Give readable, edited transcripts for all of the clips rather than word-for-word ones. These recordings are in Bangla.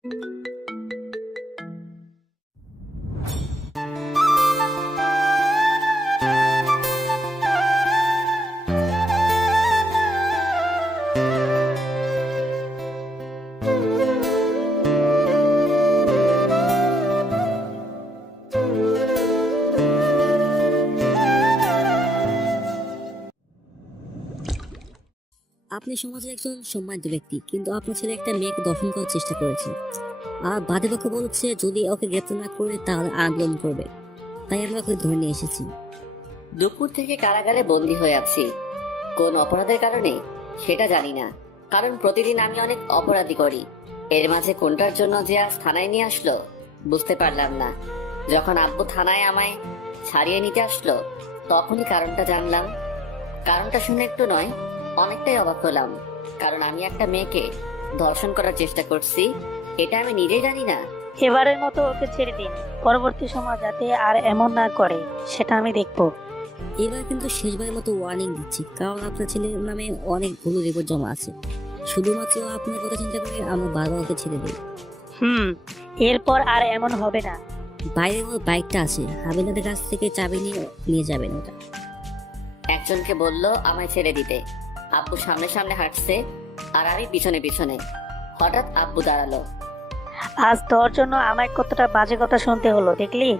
আপনি সমাজের একজন সম্মানিত ব্যক্তি, কিন্তু আপনার ছেলে একটা মেয়েকে দর্শন করার চেষ্টা করেছে। আর বাদীপক্ষ বলছে যদি ওকে গ্রেপ্তার না করে তাহলে আন্দোলন করবে। তাই আমরা ওকে ধরে নিয়ে এসেছি। দুপুর থেকে কারাগারে বন্দী হয়ে আছি। কোন অপরাধের কারণে সেটা জানি না, কারণ প্রতিদিন আমি অনেক অপরাধী করি। এর মাঝে কোনটার জন্য যে আজ থানায় নিয়ে আসলো বুঝতে পারলাম না। যখন আব্বু থানায় আমায় ছাড়িয়ে নিতে আসলো তখনই কারণটা জানলাম। কারণটা শুনে একটু নয়, অনেকটাই অবাক হলাম। কারণ আমি একটা মেয়েকে ধর্ষণ করার চেষ্টা করছি, এটা আমি নিজেই জানি না। এবারের মতো ওকে ছেড়ে দিন, পরবর্তী সময় যাতে আর এমন না করে সেটা আমি দেখবো। এবার কিন্তু শেষবারের মতো ওয়ার্নিং দিচ্ছি, কারণ আপনার ছেলের নামে অনেকগুলো রিপোর্ট জমা আছে। শুধুমাত্র আপনার কথা চিন্তা করে আমরা বারবার ওকে ছেড়ে দিই। এরপর আর এমন হবে না। বাইরে ওর বাইকটা আছে, হাবিলদারের কাছ থেকে চাবি নিয়ে যাবেন ওটা। একজনকে বলল আমায় ছেড়ে দিতে। আব্বু সামনে সামনে হাঁটছে আর আমি পিছনে পিছনে। হঠাৎ আব্বু দাঁড়ালো। আজ তোর জন্য আমায় কতটা বাজে কথা শুনতে হলো দেখলি?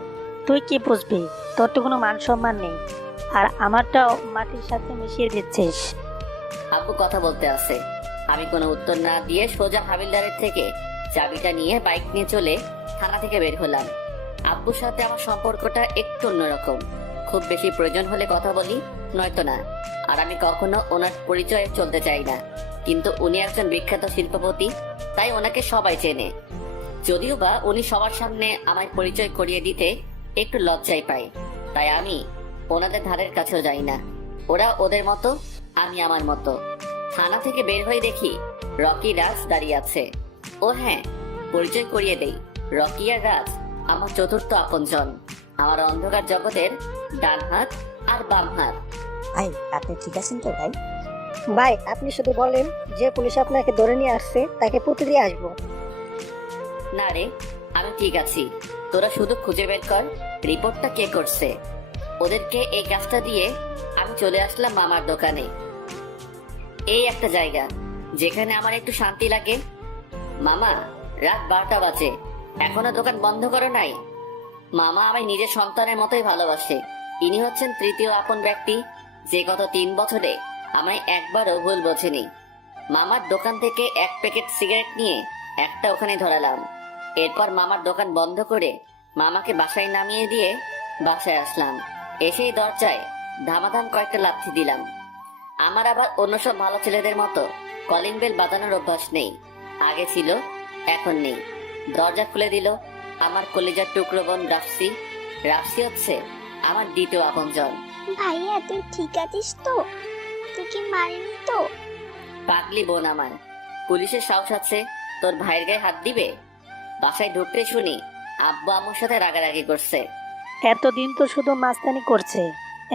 তুই কি বুঝবি? তোর তো কোনো মান সম্মান নেই, আর আমারটাও মাটির সাথে মিশিয়ে দিচ্ছিস। আব্বু কথা বলতে আছে। আমি কোনো উত্তর না দিয়ে সোজা হাবিলদারের থেকে চাবিটা নিয়ে বাইক নিয়ে চলে থানা থেকে বের হলাম। আব্বুর সাথে আমার সম্পর্কটা একটু অন্যরকম। খুব বেশি প্রয়োজন হলে কথা বলি, নয়তো না। আর আমি কখনো ওনার পরিচয়ে চলতে চাই না। কিন্তু উনি একজন বিখ্যাত শিল্পপতি, তাই ওনাকে সবাই চেনে। যদিও বা উনি সবার সামনে আমার পরিচয় করিয়ে দিতে একটু লজ্জাই পাই, তাই আমি ওনাদের ধারের কাছেও যাই না। ওরা ওদের মতো, আমি আমার মতো। থানা থেকে বের হয়ে দেখি রকি রাজ দাঁড়িয়ে আছে। ও হ্যাঁ, পরিচয় করিয়ে দেই, রকি আর রাজ আমার চতুর্থ আপনজন, আমার অন্ধকার জগতের ডান হাত আর বাম হাত। ভাই আপনি ঠিক আছেন তো ভাই? ভাই আপনি শুধু বলেন যে পুলিশ আপনাকে ধরে নিয়ে আসছে তাকে পুঁতে দিয়ে আসবো। না রে, আমি ঠিক আছি। তোরা শুধু খুঁজে বের কর রিপোর্টটা কে করছে। ওদেরকে এই কাজটা দিয়ে আমি চলে আসলাম মামার দোকানে। এই একটা জায়গা যেখানে আমার একটু শান্তি লাগে। মামা, রাত 12টা বাজে, এখনো দোকান বন্ধ করো নাই? মামা আমায় নিজের সন্তানের মতোই ভালোবাসে। ইনি হচ্ছেন তৃতীয় আপন ব্যক্তি, যে গত 3 বছরে আমায় একবারও ভুল বোঝেনি। মামার দোকান থেকে 1 প্যাকেট সিগারেট নিয়ে একটা ওখানে ধরালাম। এরপর মামার দোকান বন্ধ করে মামাকে বাসায় নামিয়ে দিয়ে বাসায় আসলাম। এসেই দরজায় ধামাধাম কয়েকটা লাথি দিলাম। আমার আবার অন্য সব ভালো ছেলেদের মতো কলিং বেল বাজানোর অভ্যাস নেই। আগে ছিল, এখন নেই। দরজা খুলে দিল আমার কলিজার টুকরো বোন রাফসি। রাফসি হচ্ছে আমার দ্বিতীয় আপনজন। ভাইয়া তুই ঠিক আছিস তো? তোকে মারিনি তো? পাগলি বোন আমার, পুলিশের সাহস আছে তোর ভাইয়ের গায়ে হাত দিবে? বাসায় ঢুকতে শুনি আব্বু আম্মুর সাথে রাগারাগি করছে। এতদিন তো শুধু মাস্তানি করছে,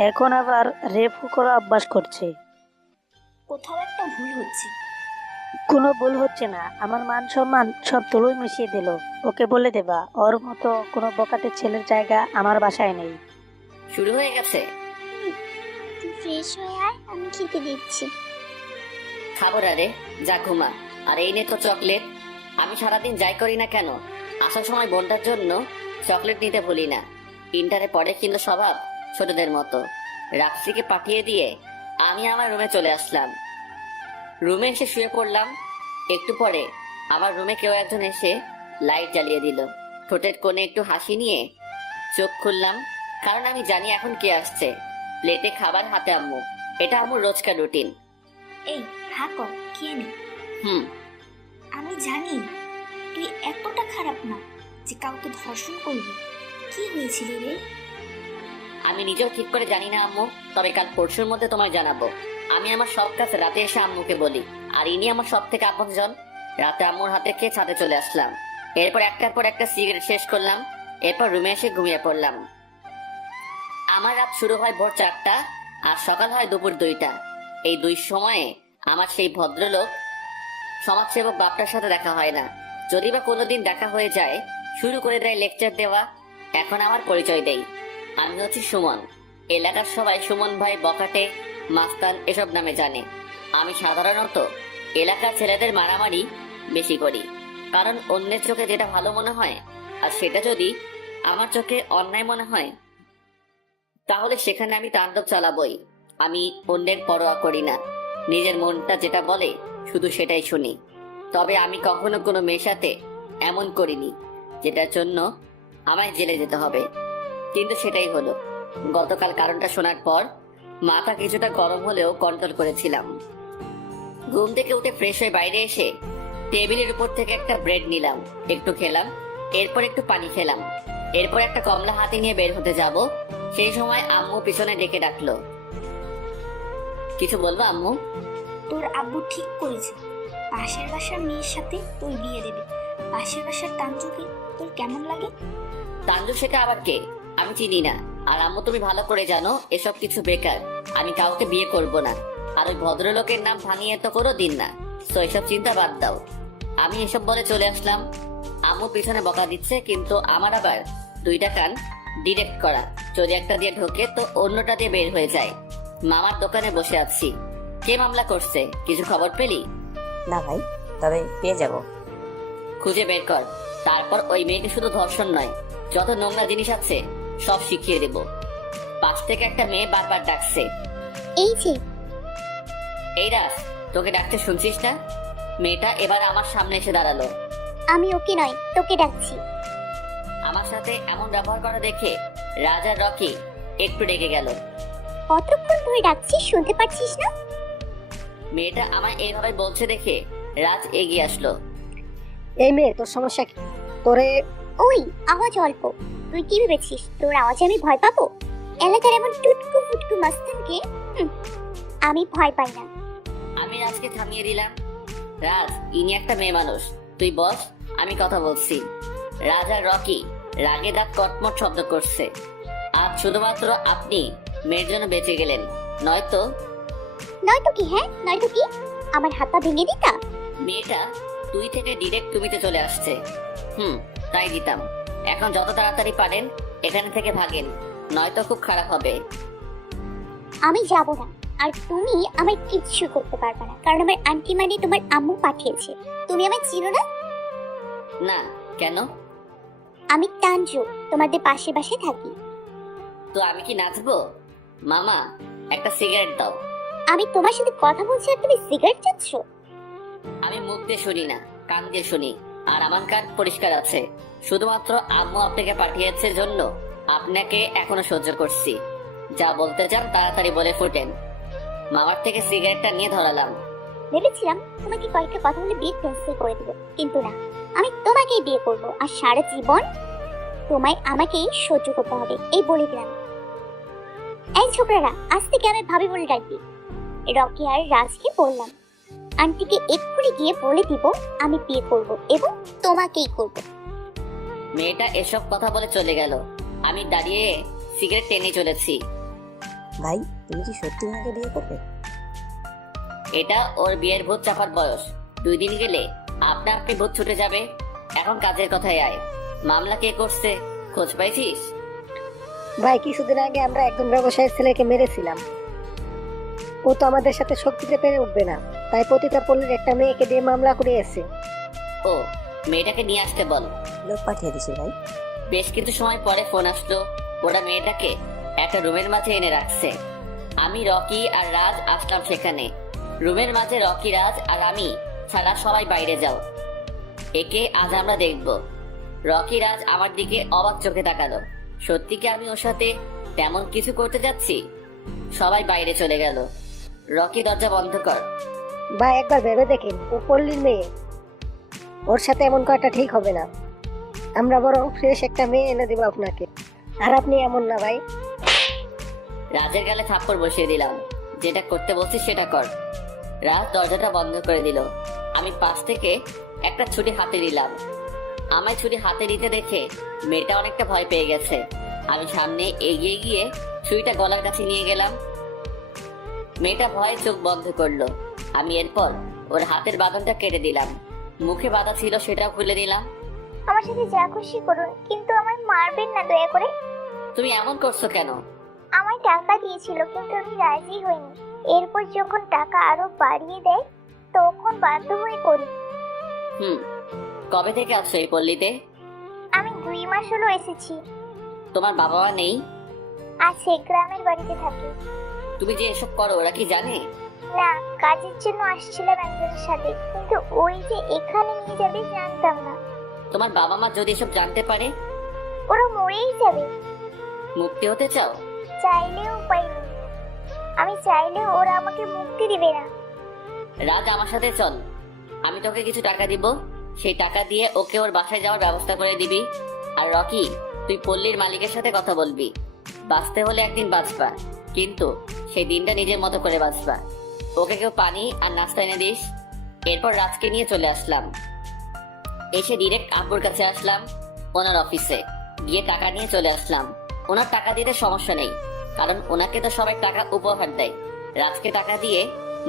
এখন আবার রেপও করা অভ্যাস করছে। কোথাও একটা ভুল হচ্ছে। কোনো ভুল হচ্ছে না, আমার মান সম্মান সব তুলোই মিশিয়ে দিল। ওকে বলে দেবা ওর মতো কোনো বকাটে ছেলের জায়গা আমার বাসায় নেই। শুরু হয়ে গেছে। তুই ফ্রেশ হয়ে আয়, আমি খেতে দিচ্ছি। খাবো না রে, যা ঘুমা। আর এই নে তো চকলেট। আমি সারাদিন যাই করি না কেন, আসার সময় বোনটার জন্য চকলেট নিতে ভুলি না। ইন্টারে পড়ে কিন্তু স্বভাব ছোটদের মতো। রাফসিকে পাঠিয়ে দিয়ে আমি আমার রুমে চলে আসলাম। রুমে এসে শুয়ে পড়লাম। একটু পরে আমার রুমে কেউ একজন এসে লাইট জ্বালিয়ে দিল। ঠোঁটের কোণে একটু হাসি নিয়ে চোখ খুললাম, কারণ আমি জানি এখন কে আসছে। প্লেটে খাবার, হাতে আম্মু। এটা আম্মুর রোজকার রুটিন। এই হা কর, খেয়ে নে। হুম। আমি জানি তুই এতটা খারাপ না যে কাউকে ধর্ষণ করবি। কি হয়েছিল রে? আমি নিজেও ঠিক করে জানি না আম্মু, তবে কাল পরশুর মধ্যে তোমায় জানাবো। আমি আমার সব কাজ রাতে এসে আম্মুকে বলি, আর ইনি আমার সব থেকে আপনজন। রাতে আম্মুর হাতে খেয়ে ছাদে চলে আসলাম। এরপর একটার পর একটা সিগারেট শেষ করলাম। এরপর রুমে এসে ঘুমিয়ে পড়লাম। আমার রাত শুরু হয় ভোর 4টা আর সকাল হয় দুপুর 2টা। এই 2 সময়ে আমার সেই ভদ্রলোক সমাজসেবক বাপটার সাথে দেখা হয় না। যদি বা কোনোদিন দেখা হয়ে যায় শুরু করে দেয় লেকচার দেওয়া। এখন আমার পরিচয় দেই, আমি হচ্ছি সুমন। এলাকার সবাই সুমন ভাই, বকাটে, মাস্তান এসব নামে জানে। আমি সাধারণত এলাকার ছেলেদের মারামারি বেশি করি, কারণ অন্যের চোখে যেটা ভালো মনে হয় আর সেটা যদি আমার চোখে অন্যায় মনে হয় তাহলে সেখানে আমি তাণ্ডব চালাবই। আমি অন্যের পরোয়া করি না, নিজের মনটা যেটা বলে শুধু সেটাই শুনি। তবে আমি কখনো কোনো মেয়ের সাথে এমন করিনি যেটার জন্য আমায় জেলে যেতে হবে, কিন্তু সেটাই হলো। গতকাল কারণটা শোনার পর মাথা কিছুটা গরম হলেও কন্ট্রোল করেছিলাম। ঘুম থেকে উঠে ফ্রেশ হয়ে বাইরে এসে টেবিলের উপর থেকে একটা ব্রেড নিলাম, একটু খেলাম, এরপর একটু পানি খেলাম, এরপর একটা কমলা হাতে নিয়ে বের হতে যাব। সেই সময় আম্মু পিছনে ডেকে ডাকলো। কিছু বলবো আম্মু? তোর আব্বু ঠিক করেছে, পাশের বাসার মেয়ের সাথে তোর বিয়ে দেবে। পাশের বাসার তাঞ্জুকে তোর কেমন লাগে? তাঞ্জু সেটা আবার কে? আমি চিনি না। আর আম্মু তুমি ভালো করে জানো এসব কিছু বেকার, আমি কাউকে বিয়ে করব না। আর ওই ভদ্রলোকের নাম ভাঙিয়ে তো কোনো দিন না, তো এসব চিন্তা বাদ দাও। আমি এসব বলে চলে আসলাম। আম্মু পিছনে বকা দিচ্ছে, কিন্তু আমার আবার দুইটা কান ডিরেক্ট করা, যদি একটা দিয়ে ঢোকে তো অন্যটা দিয়ে বের হয়ে যায়। মামার দোকানে বসে আছি। কে মামলা করছে কিছু খবর পেলি? না ভাই, তবে পেয়ে যাব। খুঁজে বের কর, তারপর ওই মেয়েকে শুধু ধর্ষণ নয়, যত নোংরা জিনিস আছে সব শিখিয়ে দেব। পাশ থেকে একটা মেয়ে বারবার ডাকছে, এই যে এই রাস, তোকে ডাকতে শুনছিস না? মেয়েটা এবার আমার সামনে এসে দাঁড়ালো। আমি ওকে নয়, তোকে ডাকছি। আমার সাথে এমন ব্যবহার করা দেখে রাজ আর রকি একটু রেগে গেল। কতক্ষণ ধরে ডাকছিস, শুনতে পাচ্ছিস না? মেয়েটা আমায় এইভাবে বলছে দেখে রাজ এগিয়ে আসলো। এই মেয়ে, তোর সমস্যা কি? তোরে ওই আওয়াজ অল্প, তুই কি ভেবেছিস তোর আওয়াজে আমি ভয় পাবো? এলাকার এমন টুটকু ফুটকু মাস্তানকে আমি ভয় পাই না। আমি রাজকে থামিয়ে দিলাম। রাজ, ইনি একটা মেয়ে মানুষ, তুই বস, আমি কথা বলছি। রাজ আর রকি রাগে দাঁত কটমট শব্দ করছে। আজ শুধুমাত্র আপনি মেয়ের জন্য বেঁচে গেলেন, নয়তো নয়তো কি? হ্যাঁ নয়তো কি? আমার হাতটা ভেঙে দিতা? মেয়েটা তুই থেকে ডিরেক্ট তুমিতে চলে আসছে। তাই দিতাম। এখন যত তাড়াতাড়ি পারেন এখান থেকে ভাগেন, নয়তো খুব খারাপ হবে। আমি যাব না, আর তুমি আমায় কিচ্ছু করতে পারবে না, কারণ আমার আন্টি মানে তোমার আম্মু পাঠিয়েছে। তুমি আমায় চিনো না? না, কেন? আমি তাঞ্জু, তোমাদের পাশে বাসায় থাকি। তো আমি কি নাচবো? মামা, একটা সিগারেট দাও। আমি তোমার সাথে কথা বলছি আর তুমি সিগারেট চাচ্ছ? আমি মুখ দিয়ে শুনি না, কান দিয়ে শুনি, আর আমার কান পরিষ্কার আছে। শুধুমাত্র আম্মু আপনাকে পাঠিয়েছে জন্য আপনাকে এখনো সহ্য করছি। যা বলতে চান তাড়াতাড়ি বলে ফুটেন। মামার থেকে সিগারেটটা নিয়ে ধরালাম। ভেবেছিলাম তোমাকে কয়েকটা কথা বলে বিয়ে ক্যান্সেল করে দিব, কিন্তু না, আমি তোমাকেই বিয়ে করব, আর সারা জীবন তোমায় আমাকেই সহ্য করতে হবে, এই বলে দিলাম। এই ছোকরারা, আজ থেকে আমি ভাবি বলে ডাকবি। রকি আর রাজকে বললাম, আন্টিকে এক্ষুনি গিয়ে বলে দিব আমি বিয়ে করব এবং তোমাকেই করব। মেয়েটা এসব কথা বলে চলে গেল। আমি দাঁড়িয়ে সিগারেট টেনে চলেছি। ভাই, তুমি কি সত্যি ওনাকে বিয়ে করবে? এটা ওর বিয়ের ভূত চাপার বয়স, 2 দিন গেলে আপনা আপনি ভূত ছুটে যাবে। এখন কাজের কথায় আয়। মামলা কে করছে খোঁজ পাইছিস? ভাই, কিছুদিন আগে আমরা একজন ব্যবসায়ীর ছেলেকে মেরেছিলাম। ও তো আমাদের সাথে শক্তিতে পেরে উঠবে না, তাই প্রতিটা পল্লীর একটা মেয়েকে দিয়ে মামলা করিয়েছে। ও, মেয়েটাকে নিয়ে আসতে বল। লোক পাঠিয়ে দিছি ভাই। বেশ কিছু সময় পরে ফোন আসলো। ওরা মেয়েটাকে একটা রুমের মাঝে এনে রাখছে। আমি, রকি আর রাজ আসলাম সেখানে। রুমের মাঝে রকি, রাজ আর আমি ছাড়া সবাই বাইরে যাও, একে আজ আমরা দেখব। রকি, রাজ আমার দিকে অবাক চোখে তাকালো। সত্যি কি আমি ওর সাথে তেমন কিছু করতে যাচ্ছি? সবাই বাইরে চলে গেল। রকি, দরজা বন্ধ কর। ভাই, একবার ভেবে দেখেন, ও পল্লীর মেয়ে, ওর সাথে এমন করাটা ঠিক হবে না। আমরা বরং ফ্রেশ একটা মেয়ে এনে দেবো আপনাকে, আর আপনি এমন না ভাই। রাজের গালে থাপ্পড় বসিয়ে দিলাম। যেটা করতে বলছিস সেটা কর। রাজ দরজাটা বন্ধ করে দিল। আমি পাশ থেকে একটা ছুরি হাতে নিলাম। আমায় ছুরি হাতে নিতে দেখে মেয়েটা অনেকটা ভয় পেয়ে গেছে। আমি সামনে এগিয়ে গিয়ে ছুরিটা গলার কাছে নিয়ে গেলাম। মেয়েটা ভয়ে চোখ বন্ধ করলো। আমি এরপর ওর হাতের বাঁধনটা কেটে দিলাম। মুখে বাধা ছিল সেটাও খুলে দিলাম। আমার সাথে যা খুশি করুন, কিন্তু আমায় মারবেন না দয়া করে। তুমি এমন করছো কেন? আমায় টাকা দিয়েছিল, কিন্তু আমি রাজি হইনি। এরপর যখন টাকা আরো বাড়িয়ে দেয়, তখন বাধ্য হয়ে করি। কবে থেকে আছো এই পল্লীতে? আমি 2 মাস হলো এসেছি। তোমার বাবা মা নেই? আছে, গ্রামের বাড়িতে থাকি। তুমি যে এসব করো ওরা কি জানে? না, কাজের জন্য আসছিলাম একজনের সাথে, কিন্তু ওই যে এখানে নিয়ে যাবে জানতাম না। তোমার বাবা মা যদি এসব জানতে পারে? ওরা মরেই যাবে। মুক্তি হতে চাও? চাইলেও উপায় নেই। আমি চাইলেও ওরা আমাকে মুক্তি দিবে না। রাজ, আমার সাথে চল, আমি তোকে কিছু টাকা দিব। সেই টাকা দিয়ে ওকে ওর বাসায় যাওয়ার ব্যবস্থা করে দিবি। আর রকি, তুই পল্লীর মালিকের সাথে কথা বলবি। বাঁচতে হলে একদিন বাঁচবা, কিন্তু সেই দিনটা নিজের মতো করে বাঁচবা। ওকে কেউ পানি আর নাস্তা এনে দিস। এরপর রাজকে নিয়ে চলে আসলাম। এসে ডিরেক্ট আব্বুর কাছে আসলাম, ওনার অফিসে গিয়ে টাকা নিয়ে চলে আসলাম। ওনার টাকা দিতে সমস্যা নেই, কারণ ওনাকে তো সবাই টাকা উপহার দেয়। রাজকে টাকা দিয়ে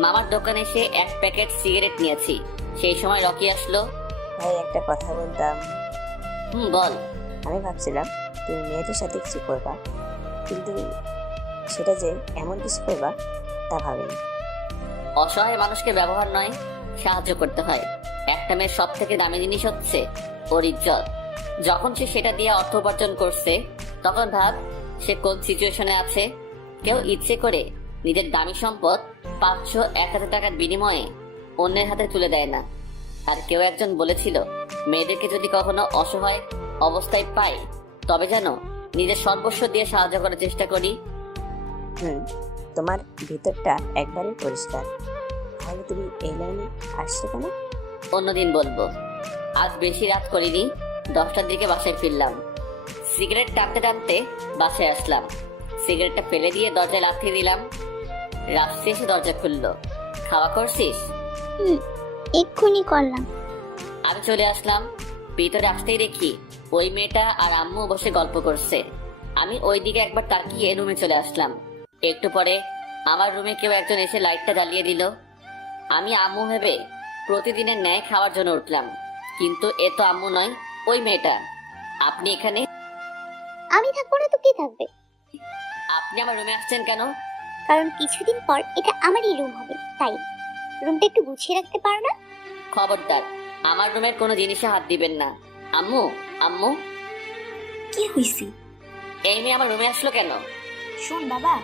মামার দোকানে এসে 1 প্যাকেট সিগারেট নিয়েছি। সেই সময় রকি আসলো। ভাই একটা কথা বলতাম। বল। আমি ভাবছিলাম তুমি মেয়েদের সাথে কিছু করবা, কিন্তু সেটা যে এমন কিছু করবা তা ভাবিনি। অসহায় মানুষকে ব্যবহার নয়, সাহায্য করতে হয়। একটা মেয়ের সব থেকে দামি জিনিস হচ্ছে ওর ইজ্জত। যখন সে সেটা দিয়ে অর্থ উপার্জন করছে, তখন ভাব সে কোন সিচুয়েশনে আছে। কেউ ইচ্ছে করে নিজের দামি সম্পদ 500-1000 টাকার বিনিময়ে অন্যের হাতে তুলে দেয় না। আর কেউ একজন বলেছিল, মেয়েদেরকে যদি কখনো অসহায় অবস্থায় পাই, তবে যেন নিজের সর্বস্ব দিয়ে সাহায্য করার চেষ্টা করি। তোমার ভিতরটা একবারে পরিষ্কার। তাহলে তুমি এই লাইনে আসছো কেন? অন্যদিন বলবো। আজ বেশি রাত করিনি, 10টার দিকে বাসায় ফিরলাম। সিগারেট টানতে টানতে বাসায় আসলাম। সিগারেটটা ফেলে দিয়ে দরজায় লাথি দিলাম। রাত্রি এসে দরজা খুললো। খাওয়া করছিস? এক্ষুনি করলাম। আমি চলে আসলাম। ভিতরে আসতেই দেখি ওই মেয়েটা আর আম্মু বসে গল্প করছে। আমি ওই দিকে একবার তাকিয়ে রুমে চলে আসলাম। একটু পরে আমার রুমে কেউ একজন এসে লাইটটা জ্বালিয়ে দিল। আমি আম্মু ভেবে প্রতিদিনের ন্যায় খাওয়ার জন্য উঠলাম, কিন্তু এ তো আম্মু নয়, ওই মেয়েটা। আপনি এখানে? আমি থাকবো না তো কে থাকবে? আপনি আমার রুমে আসছেন কেন? কারণ কিছুদিন পর এটা আমারই রুম হবে, তাই। রুমটা একটু গুছিয়ে রাখতে পারো না? খবরদার, আমার রুমের কোনো জিনিসে হাত দিবেন না। আম্মু, আম্মু। কি হইছে? এই মেয়ে আমার রুমে আসলো কেন? শোন বাবা,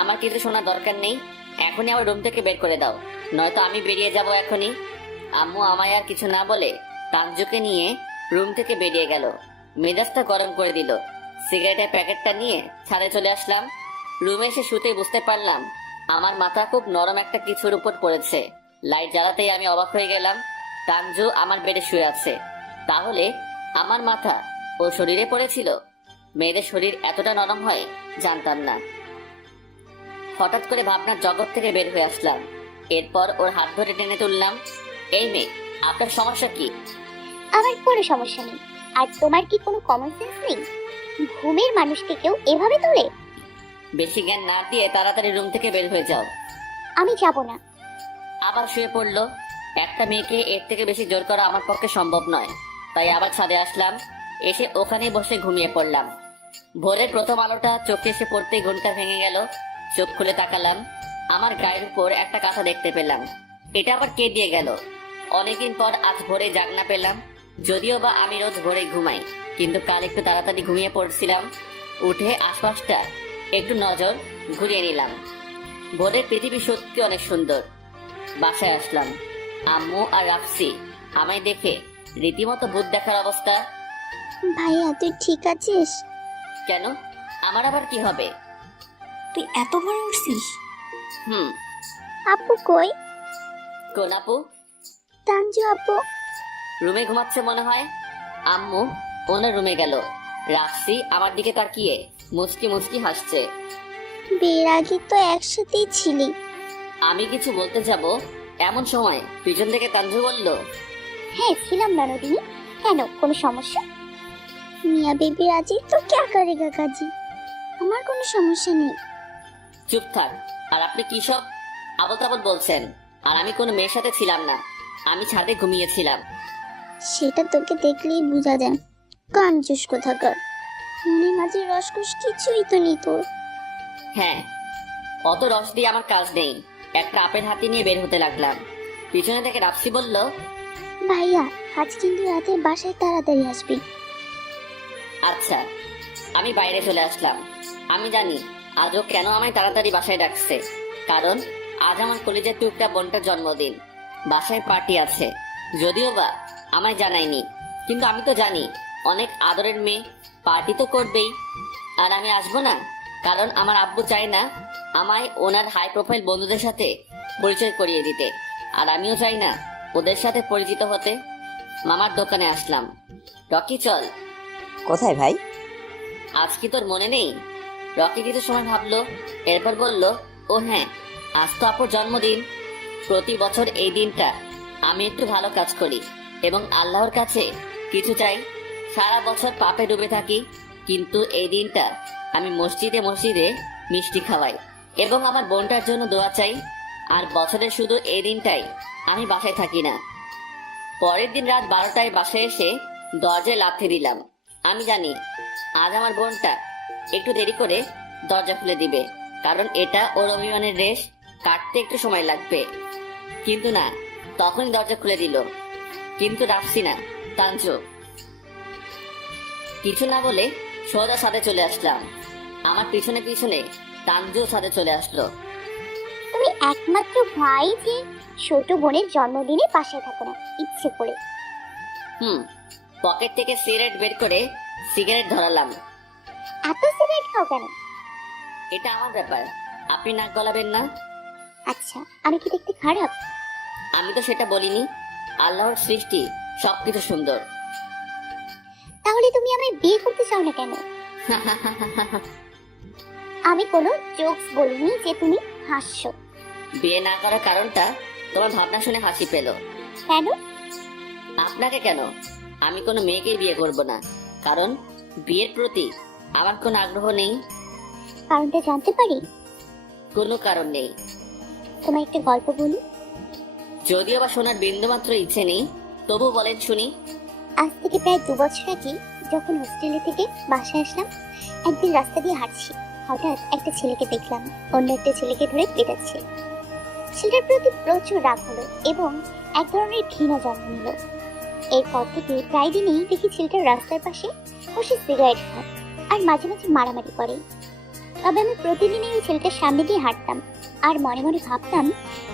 আমার কিছু শোনার দরকার নেই। এখনই আমার রুম থেকে বের করে দাও, নয়তো আমি বেরিয়ে যাব এখনই। আম্মু আমায় আর কিছু না বলে তানজুকে নিয়ে রুম থেকে বেরিয়ে গেল। মেজাজটা গরম করে দিল। সিগারেটের প্যাকেটটা নিয়ে ছাদে চলে আসলাম। রুমে এসে শুতেই বুঝতে পারলাম আমার মাথা খুব নরম একটা কিছুর উপর পড়েছে। লাইট জ্বালাতেই আমি অবাক হয়ে গেলাম। তানজু আমার বেডে শুয়ে আছে। তাহলে আমার মাথা ওর শরীরে পড়েছিল? মেয়েদের শরীর এতটা নরম হয় জানতাম না। হঠাৎ করে ভাবনার জগৎ থেকে বের হয়ে আসলাম। এরপর ওর হাত ধরে টেনে তুললাম। এই মেয়ে, আপনার সমস্যা কি? আমার কোনো সমস্যা নেই। আর তোমার কি কোনো কমন সেন্স নেই? ঘুমের মানুষকে কেউ এভাবে তোলে? বেশি জ্ঞান না দিয়ে তাড়াতাড়ি রুম থেকে বের হয়ে যাও। আমি যাব না। আবার শুয়ে পড়লো। একটা মেয়েকে এর থেকে বেশি জোর করা আমার পক্ষে সম্ভব নয়। তাই আবার ছাদে আসলাম। এসে ওখানেই বসে ঘুমিয়ে পড়লাম। ভোরের প্রথম আলোটা চোখে এসে পড়তেই ঘুমটা ভেঙে গেল। চোখ খুলে তাকালাম। আমার গায়ের উপর একটা কাঁথা দেখতে পেলাম। এটা আবার কে দিয়ে গেল? অনেকদিন পর আজ ভোরে জাগনা পেলাম। যদিও বা আমি রোজ ভোরে ঘুমাই, কিন্তু কাল একটু তাড়াতাড়ি ঘুমিয়ে পড়ছিলাম। উঠে আশপাশটা একটু নজর ঘুরিয়ে নিলাম। ভোরের পৃথিবী সত্যি অনেক সুন্দর। বাসায় আসলাম। আম্মু আর রাফসি আমায় দেখে রীতিমতো ভূত দেখার অবস্থা। ভাইয়া, তুই ঠিক আছিস? কেন, আমার আবার কি হবে? তুই এত ভরে উঠছিস? আপু কই? কোন আপু? তানজু আপু। রুমে ঘুমাচ্ছে মনে হয়। আম্মু ওনার রুমে গেল। রাফসি আমার দিকে তাকিয়ে মুচকি মুচকি হাসছে। বিয়ের আগে তো একসাথেই ছিলি। আমি কিছু বলতে যাব, এমন সময় পিছন থেকে তানজু বলল, হ্যাঁ ছিলাম না নদিনী। কেন, কোনো সমস্যা? মিয়া বেবি রাজি তো क्या करेगा কাজী? আমার কোনো সমস্যা নেই। চুপ থাক। আর আপনি কি সব আবল তাবল বলছেন? আর আমি কোনো মেয়ের সাথে ছিলাম না। আমি ছাদে ঘুমিয়েছিলাম। সেটা তোকে দেখলেই বোঝা যায়, কাঞ্চুস কোথাকার। মনের মাঝে রসকস কিছুই তো নেই তোর। হ্যাঁ, অত রস দিয়ে আমার কাজ নেই। একটা আপেল হাতে নিয়ে বের হতে লাগলাম। পিছনে থেকে রাপসি বলল, ভাইয়া আজ কিন্তু রাতে বাসায় তাড়াতাড়ি আসবি। আচ্ছা। আমি বাইরে চলে আসলাম। আমি জানি আজও কেন আমায় তাড়াতাড়ি বাসায় ডাকছে, কারণ আজ আমার কলেজের টুকটা বোনটার জন্মদিন। বাসায় পার্টি আছে, যদিও বা আমায় জানায়নি, কিন্তু আমি তো জানি অনেক আদরের মেয়ে, পার্টি তো করবেই। আর আমি আসবো না, কারণ আমার আব্বু চায় না আমায় ওনার হাই প্রোফাইল বন্ধুদের সাথে পরিচয় করিয়ে দিতে, আর আমিও চাই না ওদের সাথে পরিচিত হতে। মামার দোকানে আসলাম। রকি চল। কোথায় ভাই? আজ কি তোর মনে নেই? রকি কিছু সময় ভাবলো, এরপর বলল, ও হ্যাঁ, আজ তো আপুর জন্মদিন। প্রতি বছর এই দিনটা আমি একটু ভালো কাজ করি এবং আল্লাহর কাছে কিছু চাই। সারা বছর পাপে ডুবে থাকি, কিন্তু এই দিনটা আমি মসজিদে মসজিদে মিষ্টি খাওয়াই এবং আমার বোনটার জন্য দোয়া চাই। আর বছরের শুধু এই দিনটাই আমি বাসায় থাকি না। পরের দিন রাত 12টায় বাসায় এসে দরজায় লাথি দিলাম। আমি জানি আজ আমার বোনটা একটু দেরি করে দরজা খুলে দিবে, কারণ এটা ওর অভিমানের রেশ কাটতে একটু সময় লাগবে। কিন্তু না, তখনই দরজা খুলে দিল। কিন্তু রাখছি না, তাঞ্জু। কিছু না বলে সোজা সাথে চলে আসলাম। আমার পিছনে পিছনে তাঞ্জু সাথে চলে আসলো। তুমি একমাত্র ভাই যে ছোট বোনের জন্মদিনে পাশে থাকো না ইচ্ছে করে। পকেট থেকে সিগারেট বের করে সিগারেট ধরালাম। এত সিগারেট খাও কেন? এটা আমার ব্যাপার, আপনি নাক গলাবেন না। আচ্ছা, আমি কি দেখতে খারাপ? আমি তো সেটা বলিনি। আল্লাহর সৃষ্টি সবকিছু সুন্দর। তাহলে তুমি আমায় বিয়ে করতে চাও না কেন? আমি কোনো জোকস বলিনি যে তুমি হাসছো। বিয়ে না করার কারণটা তোমার ভাবনা শুনে হাসি পেল। কেন? আপনাকে কেন, আমি কোনো মেয়েকেই বিয়ে করব না, কারণ বিয়ের প্রতি আমার কোনো আগ্রহ নেই। কারণটা জানতে পারি? কোনো কারণ নেই। তোমায় একটা গল্প বলি। যদিও বা শোনার বিন্দুমাত্র ইচ্ছে নেই, তবু বলেন শুনি। আজ থেকে প্রায় 2 বছর আগে যখন হোস্টেলে থেকে বাসায় আসলাম, একদিন রাস্তা দিয়ে হাঁটছি, হঠাৎ একটা ছেলেকে দেখলাম অন্য একটা ছেলেকে ধরে পেটাচ্ছে। ছেলেটার প্রতি প্রচুর রাগ হলো এবং এক ধরনের ঘৃণা জন্ম নিল। এরপর থেকে প্রায় দিনই দেখি ছেলেটার রাস্তার পাশে বসে সিগারেট খায় আর মাঝে মাঝে মারামারি করে। তবে আমি প্রতিদিনই ওই ছেলেটার সামনে দিয়ে হাঁটতাম আর মনে মনে ভাবতাম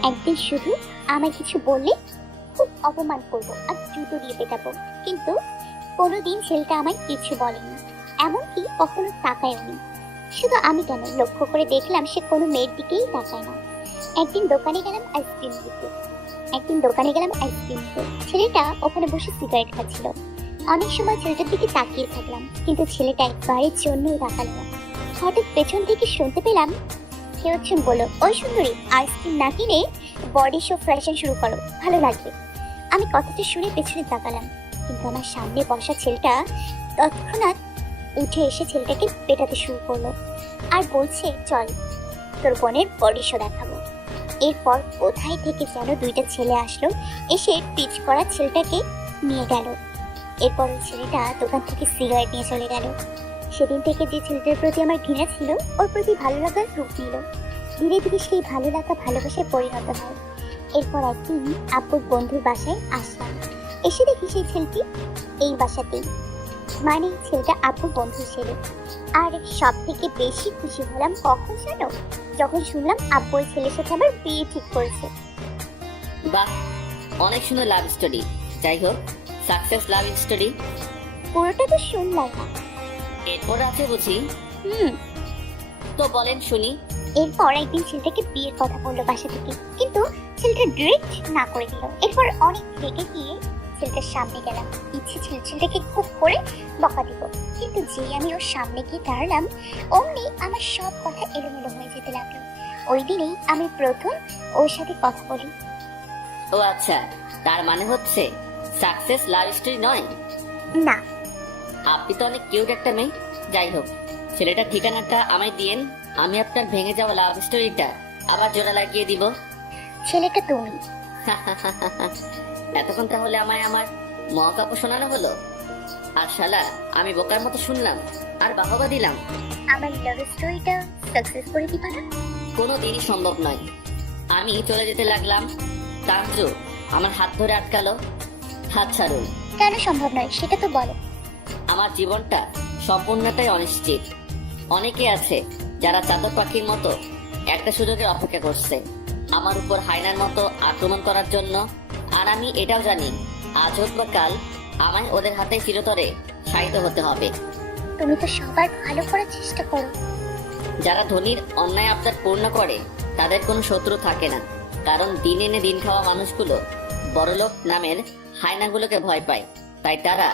একদিন শুধু আমায় কিছু বললে খুব অপমান করবো আর জুতো দিয়ে পেটাবো। কিন্তু কোনোদিন ছেলেটা আমায় কিছু বলেনি, এমনকি কখনো তাকায়নি। শুধু আমি কেন, লক্ষ্য করে দেখলাম সে কোনো মেয়ের দিকেই তাকায় না। একদিন দোকানে গেলাম আইসক্রিম দিতে। ছেলেটা ওখানে বসে সিগারেট খাচ্ছিল। অনেক সময় ছেলেটার দিকে তাকিয়ে থাকলাম, কিন্তু ছেলেটা একবারের জন্যই তাকালো না। হঠাৎ পেছন থেকে শুনতে পেলাম কেউ একজন বলল, ওই সুন্দরী, আইসক্রিম না কিনে বডি শো ফ্যাশন শুরু করো, ভালো লাগবে। আমি কথাটা শুনে পেছনে তাকালাম, কিন্তু আমার সামনে বসা ছেলেটা তৎক্ষণাৎ উঠে এসে ছেলেটাকে পেটাতে শুরু করলো আর বলছে, চল তোর বোনের বডি শো দেখাবো। এরপর কোথায় থেকে যেন 2টা ছেলে আসলো, এসে পিচ করা ছেলেটাকে নিয়ে গেল। এরপর ওই ছেলেটা দোকান থেকে সিগারেট নিয়ে চলে গেল। সেদিন থেকে যে ছেলেটার প্রতি আমার ঘৃণা ছিল, ওর প্রতি ভালো লাগার রূপ নিল। ধীরে ধীরে সেই ভালো লাগা ভালোবাসায় পরিণত হয়। এরপর একদিন আব্বুর বন্ধুর বাসায় আসলাম, এসে দেখি সেই ছেলেটি এই বাসাতেই, মানে ছেলেটা আব্বুর বন্ধু ছিল। আর সব থেকে বেশি খুশি হলাম কখন জানো? যখন শুনলাম আব্বু ওই ছেলের সাথে আমার বিয়ে ঠিক করেছে। বাহ, অনেক সুন্দর লাভ স্টোরি। যাই হোক, সাকসেস লাভ স্টোরি। পুরোটা তো শুনলাম না। এরপর আছে বুঝি? হুম। তো বলেন শুনি। এরপর একদিন ছেলেটাকে বিয়ের কথা বললো বাসা থেকে, কিন্তু ছেলেটা ডিরেক্ট না করে দিল। এরপর অনেক রেগে গিয়ে ছেলেটার সামনে গেলাম, ইচ্ছে ছিল ছেলেটাকে খুব করে বকা দিব, কিন্তু যেই আমি ওর সামনে গিয়ে দাঁড়ালাম অমনি আমার সব কথা এলোমেলো হয়ে যেতে লাগলো। ওই দিনেই আমি প্রথম ওর সাথে কথা বলি। ও আচ্ছা, তার মানে হচ্ছে সাকসেস লাভ স্টোরি নয়? না। আপনি তো অনেক কিউট একটা মেয়ে। যাই হোক, ছেলেটার ঠিকানাটা আমায় দিয়েন, আমি আপনার ভেঙে যাওয়া লাভ স্টোরিটা আবার জোড়া লাগিয়ে দিব। ছেলেটা তুমি। এতক্ষণ তাহলে আমায় আমার মহাকাব্য শোনানো হলো, আর শালা আমি বোকার মতো শুনলাম আর বাহবা দিলাম। আমার লাভ স্টোরিটা সাকসেস করে দিবা না? কোনো দিনই সম্ভব নয়। আমি চলে যেতে লাগলাম, তানজু আমার হাত ধরে আটকালো। হাত ছাড়ুন। কেন সম্ভব নয় সেটা তো বলো। আমার জীবনটা সম্পূর্ণটাই অনিশ্চিত। অনেকে আছে যারা চাতক পাখির মতো একটা সুযোগের অপেক্ষা করছে আমার উপর হায়নার মতো আক্রমণ করার জন্য। আর আমি এটাও জানি আজ হোক বা কাল আমায় ওদের হাতে চিরতরে শায়িত হতে হবে। তুমি তো সবার ভালো করার চেষ্টা করো। যারা ধনীর অন্যায় আবদার পূর্ণ করে তাদের কোনো শত্রু থাকে না, কারণ দিন এনে দিন খাওয়া মানুষগুলো বড়লোক নামের হায়নাগুলোকে ভয় পায়। তাই তারা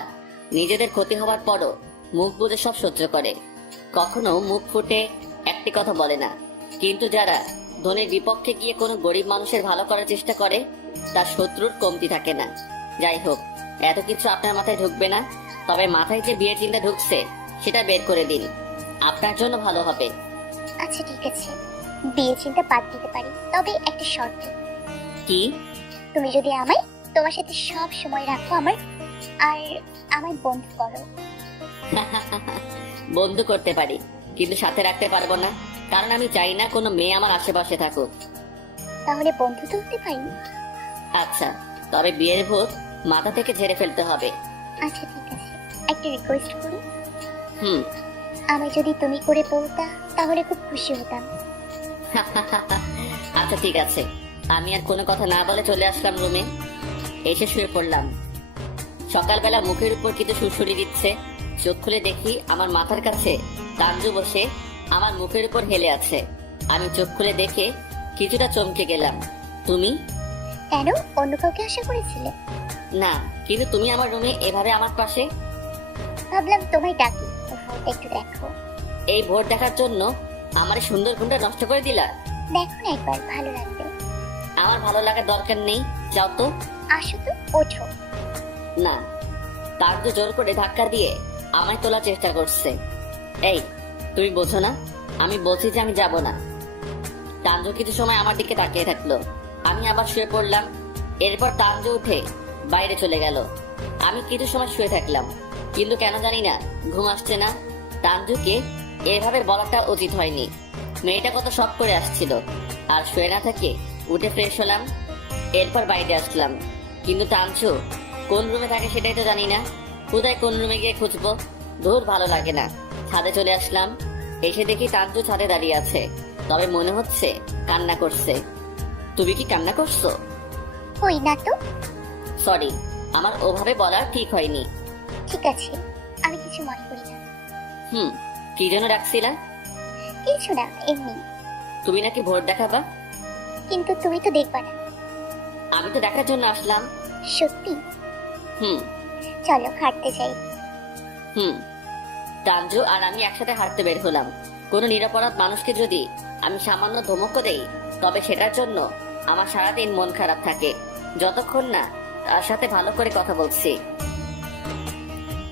নিজেদের ক্ষতি হওয়ার পরও মুখ বুজে সব সহ্য করে, কখনো মুখ ফুটে একটি কথা বলে না। কিন্তু যারা ধনীর বিপক্ষে গিয়ে কোনো গরিব মানুষের ভালো করার চেষ্টা করে তার শত্রুর কমতি থাকে না। যাই হোক, এত কিছু আপনার মাথায় ঢুকবে না, তবে মাথায় যে বিয়ের চিন্তা ঢুকছে সেটা বের করে দিন, আপনার জন্য ভালো হবে। আচ্ছা ঠিক আছে, বিয়ে চিন্তা বাদ দিতে পারি, তবে একটা শর্তে। কি? তুমি যদি আমায় তোমার সাথে সব সময় রাখো আর আমায় বন্ধু করো। বন্ধু করতে পারি, কিন্তু সাথে রাখতে পারবো না, কারণ আমি চাই না কোনো মেয়ে আমার আশেপাশে থাকুক। তাহলে বন্ধু তো হতে পারি। আচ্ছা, তবে বিয়ের ভূত মাথা থেকে ঝেড়ে ফেলতে হবে। আচ্ছা ঠিক আছে, একটা রিকোয়েস্ট করি। হুম। আমায় যদি তুমি করে বলতা তাহলে খুব খুশি হতাম। আচ্ছা ঠিক আছে। আমি আর কোনো কথা না বলে চলে আসলাম রুমে, এসে শুয়ে পড়লাম। সকালবেলা মুখের উপর কিছু সুরসুরি দিচ্ছে, চোখ খুলে দেখি আমার মাথার কাছে তানজু বসে আমার মুখের উপর হেলে আছে। আমি চোখ খুলে দেখে কিছুটা চমকে গেলাম। তুমি? কেন, অন্য কাউকে আশা করেছিলে? না, কিন্তু তুমি আমার রুমে এভাবে আমার পাশে। ভাবলাম তোমায় ডাকি, ভোরটা একটু দেখো। এই ভোর দেখার জন্য আমার এই সুন্দর ঘুমটা নষ্ট করে দিলা? দেখো না একবার, ভালো লাগবে। আমার ভালো লাগার দরকার নেই, যাও তো। আসো তো, ওঠো। না, তানজু জোর করে ধাক্কা দিয়ে আমায় তোলার চেষ্টা করছে। এই, তুমি বোঝো না? আমি বলছি যে আমি যাব না। তানজু কিছু সময় আমার দিকে তাকিয়ে থাকলো, আমি আবার শুয়ে পড়লাম। এরপর তানজু উঠে বাইরে চলে গেল। আমি কিছু সময় শুয়ে থাকলাম, কিন্তু কেন জানি না ঘুম আসছে না। তানজুকে এভাবে বলাটা উচিত হয়নি, মেয়েটা কত শখ করে আসছিল। আর শুয়ে না থাকে উঠে ফ্রেশ হলাম, এরপর বাইরে আসলাম। কিন্তু তানজু কোন রুমে থাকে সেটাই তো জানি না, কোথায় কোন রুমে গিয়ে খুঁজবো, দূর ভালো লাগে না। ছাদে চলে আসলাম, এসে দেখি তানজু ছাদে দাঁড়িয়ে আছে, তবে মনে হচ্ছে কান্না করছে। তুমি কি কান্না করছো? কই না তো। সরি, আমার ওভাবে বলা ঠিক হয়নি। ঠিক আছে, আমি কিছু মনে করি না। কি জন্য রাখছিলা? কিছু না, এমনি। তুমি নাকি ভোট দেখাবা? কিন্তু তুমি তো দেখবা না। আমি তো দেখার জন্য আসলাম। সত্যি? হুম। চলো হাঁটতে যাই। তানজু আর আমি একসাথে হাঁটতে বের হলাম। কোনো নিরপরাধ মানুষকে যদি আমি সামান্য ধমক দেই, তবে সেটার জন্য আমার সারাদিন মন খারাপ থাকে, যতক্ষণ না তার সাথে ভালো করে কথা বলছি।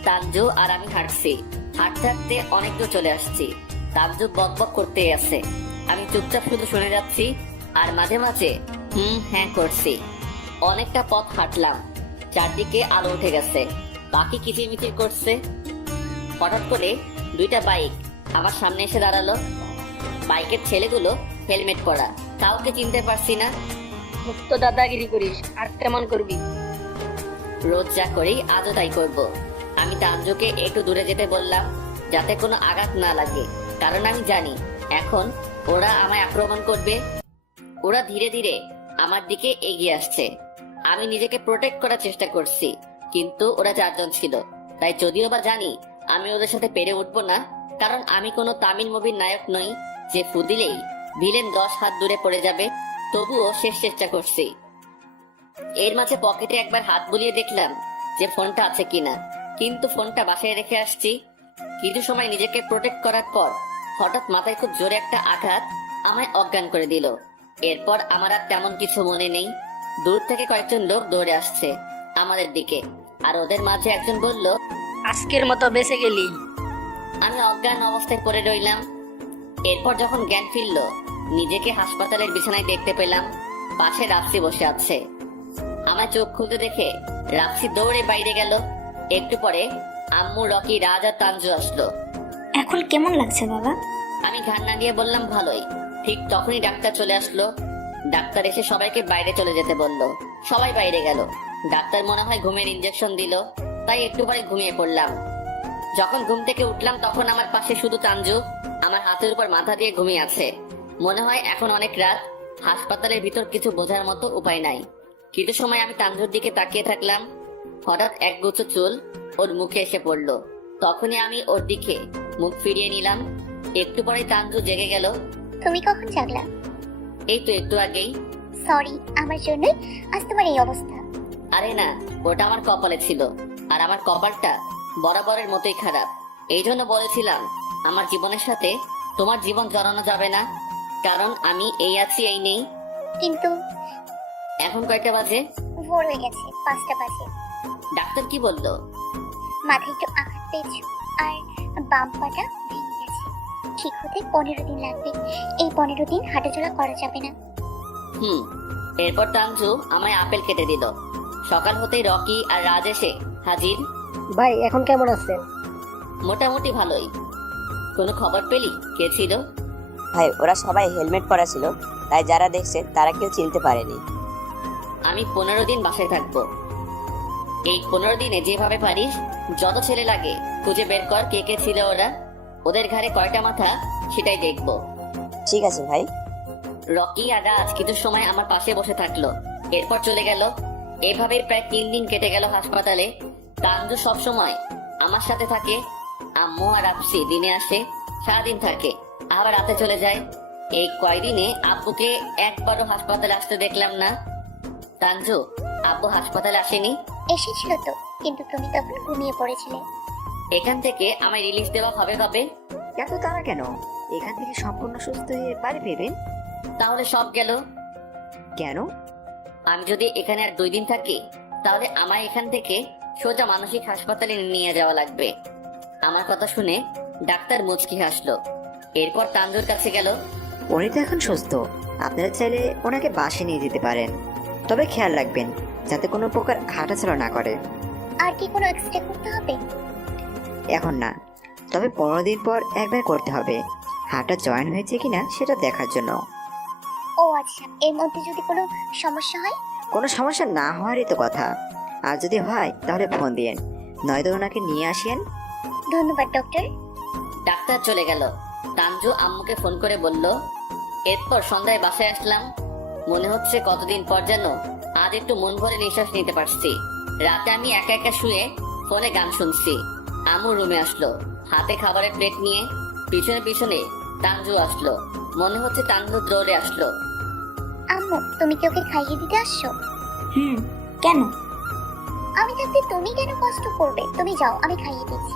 তানজু আর আমি হাঁটছি, হাঁটতে হাঁটতে অনেক দূর চলে আসছি। তানজু বকবক করতেই আছে, আমি চুপচাপ শুধু শুনে যাচ্ছি আর মাঝে মাঝে হ্যাঁ করছি। অনেকটা পথ হাঁটলাম, চারদিকে আলো উঠে গেছে, বাকি কিচিরমিচির করছে। হঠাৎ করে দুইটা বাইক আমার সামনে এসে দাঁড়ালো। বাইকের ছেলেগুলো হেলমেট পরা, কাউকে চিনতে পারছি না। তো দাদাগিরি করিস, আর কেমন করবি? রোজ যা করি আজও তাই করব। আমি তানজুকে একটু দূরে যেতে বললাম, যাতে কোনো আঘাত না লাগে, কারণ আমি জানি এখন ওরা আমায় আক্রমণ করবে। ওরা ধীরে ধীরে আমার দিকে এগিয়ে আসছে। আমি নিজেকে প্রোটেক্ট করার চেষ্টা করছি, কিন্তু ওরা চারজন ছিল, তাই যদিও বা জানি আমি ওদের সাথে পেরে উঠবো না, কারণ আমি কোনো তামিল মুভির নায়ক নই যে ফু দিলেই ভিলেন 10 হাত দূরে পড়ে যাবে, তবুও শেষ চেষ্টা করছি। এর মাঝে পকেটে একবার হাত বুলিয়ে দেখলাম যে ফোনটা আছে কিনা, কিন্তু ফোনটা বাসায় রেখে আসছি। কিছু সময় নিজেকে প্রোটেক্ট করার পর হঠাৎ মাথায় খুব জোরে একটা আঘাত আমায় অজ্ঞান করে দিল। এরপর আমার আর তেমন কিছু মনে নেই। দূর থেকে কয়েকজন লোক দৌড়ে আসছে আমাদের দিকে, আর ওদের মাঝে একজন বলল, আজকের মতো বেঁচে গেলি। আমি অজ্ঞান অবস্থায় পড়ে রইলাম। এরপর যখন জ্ঞান ফিরল, নিজেকে হাসপাতালের বিছানায় দেখতে পেলাম, পাশে রাত্রি বসে আছে। আমার চোখ খুলতে দেখে রাপসি দৌড়ে বাইরে গেল। একটু পরে আম্মু, রকি, রাজ আর তানজু আসলো। এখন কেমন লাগছে বাবা? আমি ঘাড় না দিয়ে বললাম ভালোই। ঠিক তখনই ডাক্তার চলে আসলো। ডাক্তার এসে সবাইকে বাইরে চলে যেতে বলল। সবাই বাইরে গেল। ডাক্তার মনে হয় ঘুমের ইঞ্জেকশন দিল, তাই একটু পরে ঘুমিয়ে পড়লাম। যখন ঘুম থেকে উঠলাম তখন আমার পাশে শুধু তানজু আমার হাতের উপর মাথা দিয়ে ঘুমিয়ে আছে। মনে হয় এখন অনেক রাত, হাসপাতালের ভিতর কিছু বোঝার মতো উপায় নাই। কিছু সময় আমি তানজুর দিকে তাকিয়ে থাকলাম। হঠাৎ একগুচ্ছ চুল ওর মুখে এসে পড়লো। তখনই আমি ওর দিকে মুখ ফিরিয়ে নিলাম। একটু পরেই তানজু জেগে গেল। তুমি কখন জাগলা? এই তো একটু আগেই। সরি, আমার জন্যই আজ তোমার এই অবস্থা। আরে না, ওটা আমার কপালে ছিল। আর আমার কপালটা বরাবরের মতোই খারাপ। এই জন্য বলেছিলাম আমার জীবনের সাথে তোমার জীবন জড়ানো যাবে না, কারণ আমি এই আছি এই নেই। কিন্তু এখন কয়টা বাজে? ভোর হয়ে গেছে, 5টা বাজে। ডাক্তার কি বললো? মাথায় একটু আঘাত পেয়েছো আর বাম পাটা ভেঙে গেছে। ঠিক হতে 15 দিন লাগবে। এই 15 দিন হাঁটাচলা করা যাবে না। এরপর তানজু আমায় আপেল কেটে দিল। সকাল হতেই রকি আর রাজ এসে হাজির। ভাই এখন কেমন আছেন? মোটামুটি ভালোই। কোনো খবর পেলি কে ছিল? ভাই ওরা সবাই হেলমেট পরা ছিল, তাই যারা দেখছে তারা কেউ চিনতে পারেনি। আমি 15 দিন বাসায় থাকবো। এই 15 দিনে যেভাবে পারিস যত ছেলে লাগে খুঁজে বের কর কে কে ছিল ওরা। ওদের ঘাড়ে কয়টা মাথা সেটাই দেখবো। ঠিক আছে ভাই। রকি আর রাজ কিছু সময় আমার পাশে বসে থাকলো, এরপর চলে গেল। এভাবে প্রায় 3 দিন কেটে গেল হাসপাতালে। তানজু সব সময় আমার সাথে থাকে। আম্মু আর আপসি দিনে আসে, সারাদিন থাকে, আবার রাতে চলে যায়। এই কয়দিনে আব্বুকে একবারও হাসপাতালে আসতে দেখলাম না। তানজু, আব্বু হাসপাতালে আসেনি? এসেছিল তো, কিন্তু তুমি তখন ঘুমিয়ে পড়েছিলে। এখান থেকে আমায় রিলিজ দেওয়া হবে কবে? এত তারা কেন? এখান থেকে সম্পূর্ণ সুস্থ হয়ে বাড়ি ফিরবেন। তাহলে সব গেল। কেন? আমি যদি এখানে আর 2 দিন থাকি তাহলে আমায় এখান থেকে সোজা মানসিক হাসপাতালে নিয়ে যাওয়া লাগবে। আমার কথা শুনে ডাক্তার মুচকি হাসলো। এরপর তানজুর কাছে গেল। উনি তো এখন সুস্থ, আপনারা চাইলে ওনাকে বাসে নিয়ে যেতে পারেন, তবে খেয়াল রাখবেন যাতে কোনো প্রকার হাঁটাচলা না করে। আর কি কোনো এক্সরে করতে হবে? এখন না, তবে 15 দিন পর একবার করতে হবে, হাঁটা জয়েন হয়েছে কিনা সেটা দেখার জন্য। ও আচ্ছা, এর মধ্যে যদি কোনো সমস্যা হয়? কোনো সমস্যা না হওয়ারই তো কথা, আর যদি হয় তাহলে ফোন দিয়েন, নয়তো ওনাকে নিয়ে আসেন। ধন্যবাদ ডক্টর। ডাক্তার চলে গেল। তানজু আম্মুকে ফোন করে বলল। এরপর সন্ধ্যায় বাসায় আসলাম। মনে হচ্ছে কতদিন পর যেন আজ একটু মন ভরে নিঃশ্বাস নিতে পারছি। রাতে আমি একা একা শুয়ে ফোনে গান শুনছি। আম্মু রুমে আসলো হাতে খাবারের প্লেট নিয়ে। পিছনে পিছনে তানজু আসলো। মনে হচ্ছে তানজু দৌড়ে আসলো। আম্মু, তুমি কি ওকে খাইয়ে দিতে আসছো? কেন? আমি থাকতে তুমি কেন কষ্ট করবে? তুমি যাও, আমি খাইয়ে দিচ্ছি।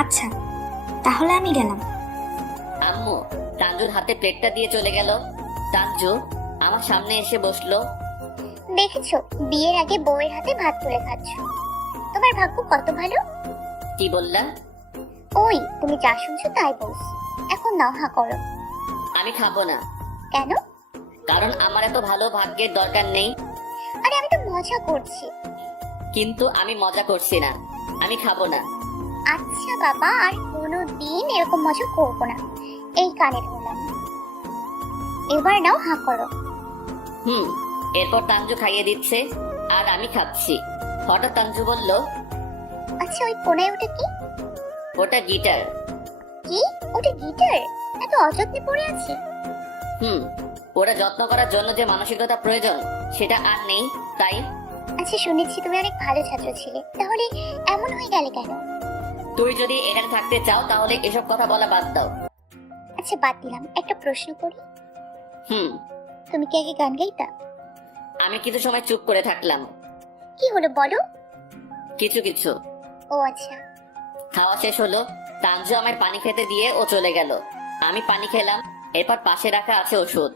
আচ্ছা, তাহলে আমি গেলাম। আম্মু তানজুর হাতে প্লেটটা দিয়ে চলে গেল। তানজু আমার সামনে এসে বসলো। দেখেছো, বিয়ের আগে বউয়ের হাতে ভাত তুলে খাচ্ছো। তোমার ভাগ্য কত ভালো। কি বললা? ওই তুমি যা শুনছো তাই বলছি। এখন নাও, হা করো। আমি খাবো না। কেন? কারণ আমার এত ভালো ভাগ্যের দরকার নেই। আরে আমি তো মজা করছি। কিন্তু আমি মজা করছি না, আমি খাবো না। আচ্ছা বাবা, আর কোনো দিন এরকম মজা করবো না। এই কানে ধরলাম, এবার নাও, হা করো। এরপর তানজু খাইয়ে দিচ্ছে আর আমি খাচ্ছি। হঠাৎ তানজু বলল, আচ্ছা ওই কোনায় ওটা কি? ওটা গিটার। কি? ওটা গিটার? এত অযত্নে পড়ে আছে। ওটা যত্ন করার জন্য যে মানসিকতা প্রয়োজন সেটা আর নেই, তাই। আচ্ছা, শুনেছি তুমি অনেক ভালো ছাত্র ছিলে, তাহলে এমন হয়ে গেলে কেন? তুই যদি এখানে থাকতে চাও তাহলে এসব কথা বলা বাদ দাও। আচ্ছা বাদ দিলাম, একটা প্রশ্ন করি। হুম। তুমি কি আগে গান গাইতা? আমি কিছু সময় চুপ করে থাকলাম। কি হলো বলো? কিছু কিছু। ও আচ্ছা। খাওয়া শেষ হলো। তানজু আমায় পানি খেতে দিয়ে ও চলে গেল। আমি পানি খেলাম। এরপর পাশে রাখা আছে ওষুধ,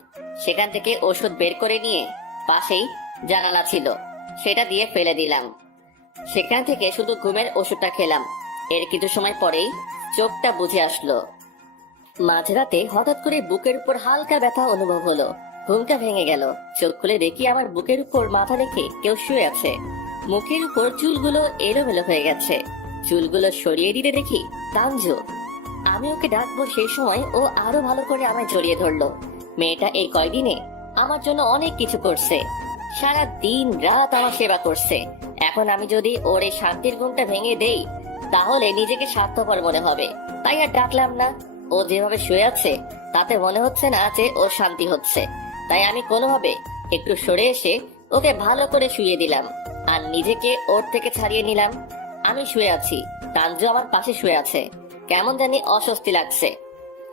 সেখান থেকে ওষুধ বের করে নিয়ে পাশেই জানালা ছিল সেটা দিয়ে ফেলে দিলাম। সেখান থেকে শুধু ঘুমের ওষুধটা খেলাম। এর কিছু সময় পরেই চোখটা বুঝে আসলো। মাঝরাতে হঠাৎ করে বুকের উপর হালকা ব্যথা অনুভব হলো। ঘুমটা ভেঙে গেল। চোখ খুলে দেখি আমার বুকের উপর মাথা রেখে কেউ শুয়ে আছে। মুখের উপর চুলগুলো এলোমেলো হয়ে গেছে। চুলগুলো সরিয়ে দিতে দেখি তানজু। আমি ওকে ডাকবো সেই সময় ও আরো ভালো করে আমায় জড়িয়ে ধরলো। মেয়েটা এই কয়দিনে আমার জন্য অনেক কিছু করছে, সারা দিন রাত আমার সেবা করছে। এখন আমি যদি ওর এই শান্তির ঘুমটা ভেঙে দেই তাহলে নিজেকে স্বার্থপর মনে হবে, তাই আর ডাকলাম না। ও যেভাবে শুয়ে আছে তাতে মনে হচ্ছে না যে ওর শান্তি হচ্ছে, তাই আমি কোনোভাবে একটু সরে এসে ওকে ভালো করে শুয়ে দিলাম আর নিজেকে ওর থেকে ছাড়িয়ে নিলাম। আমি শুয়ে আছি, তানজু আমার পাশে শুয়ে আছে। কেমন জানি অস্বস্তি লাগছে।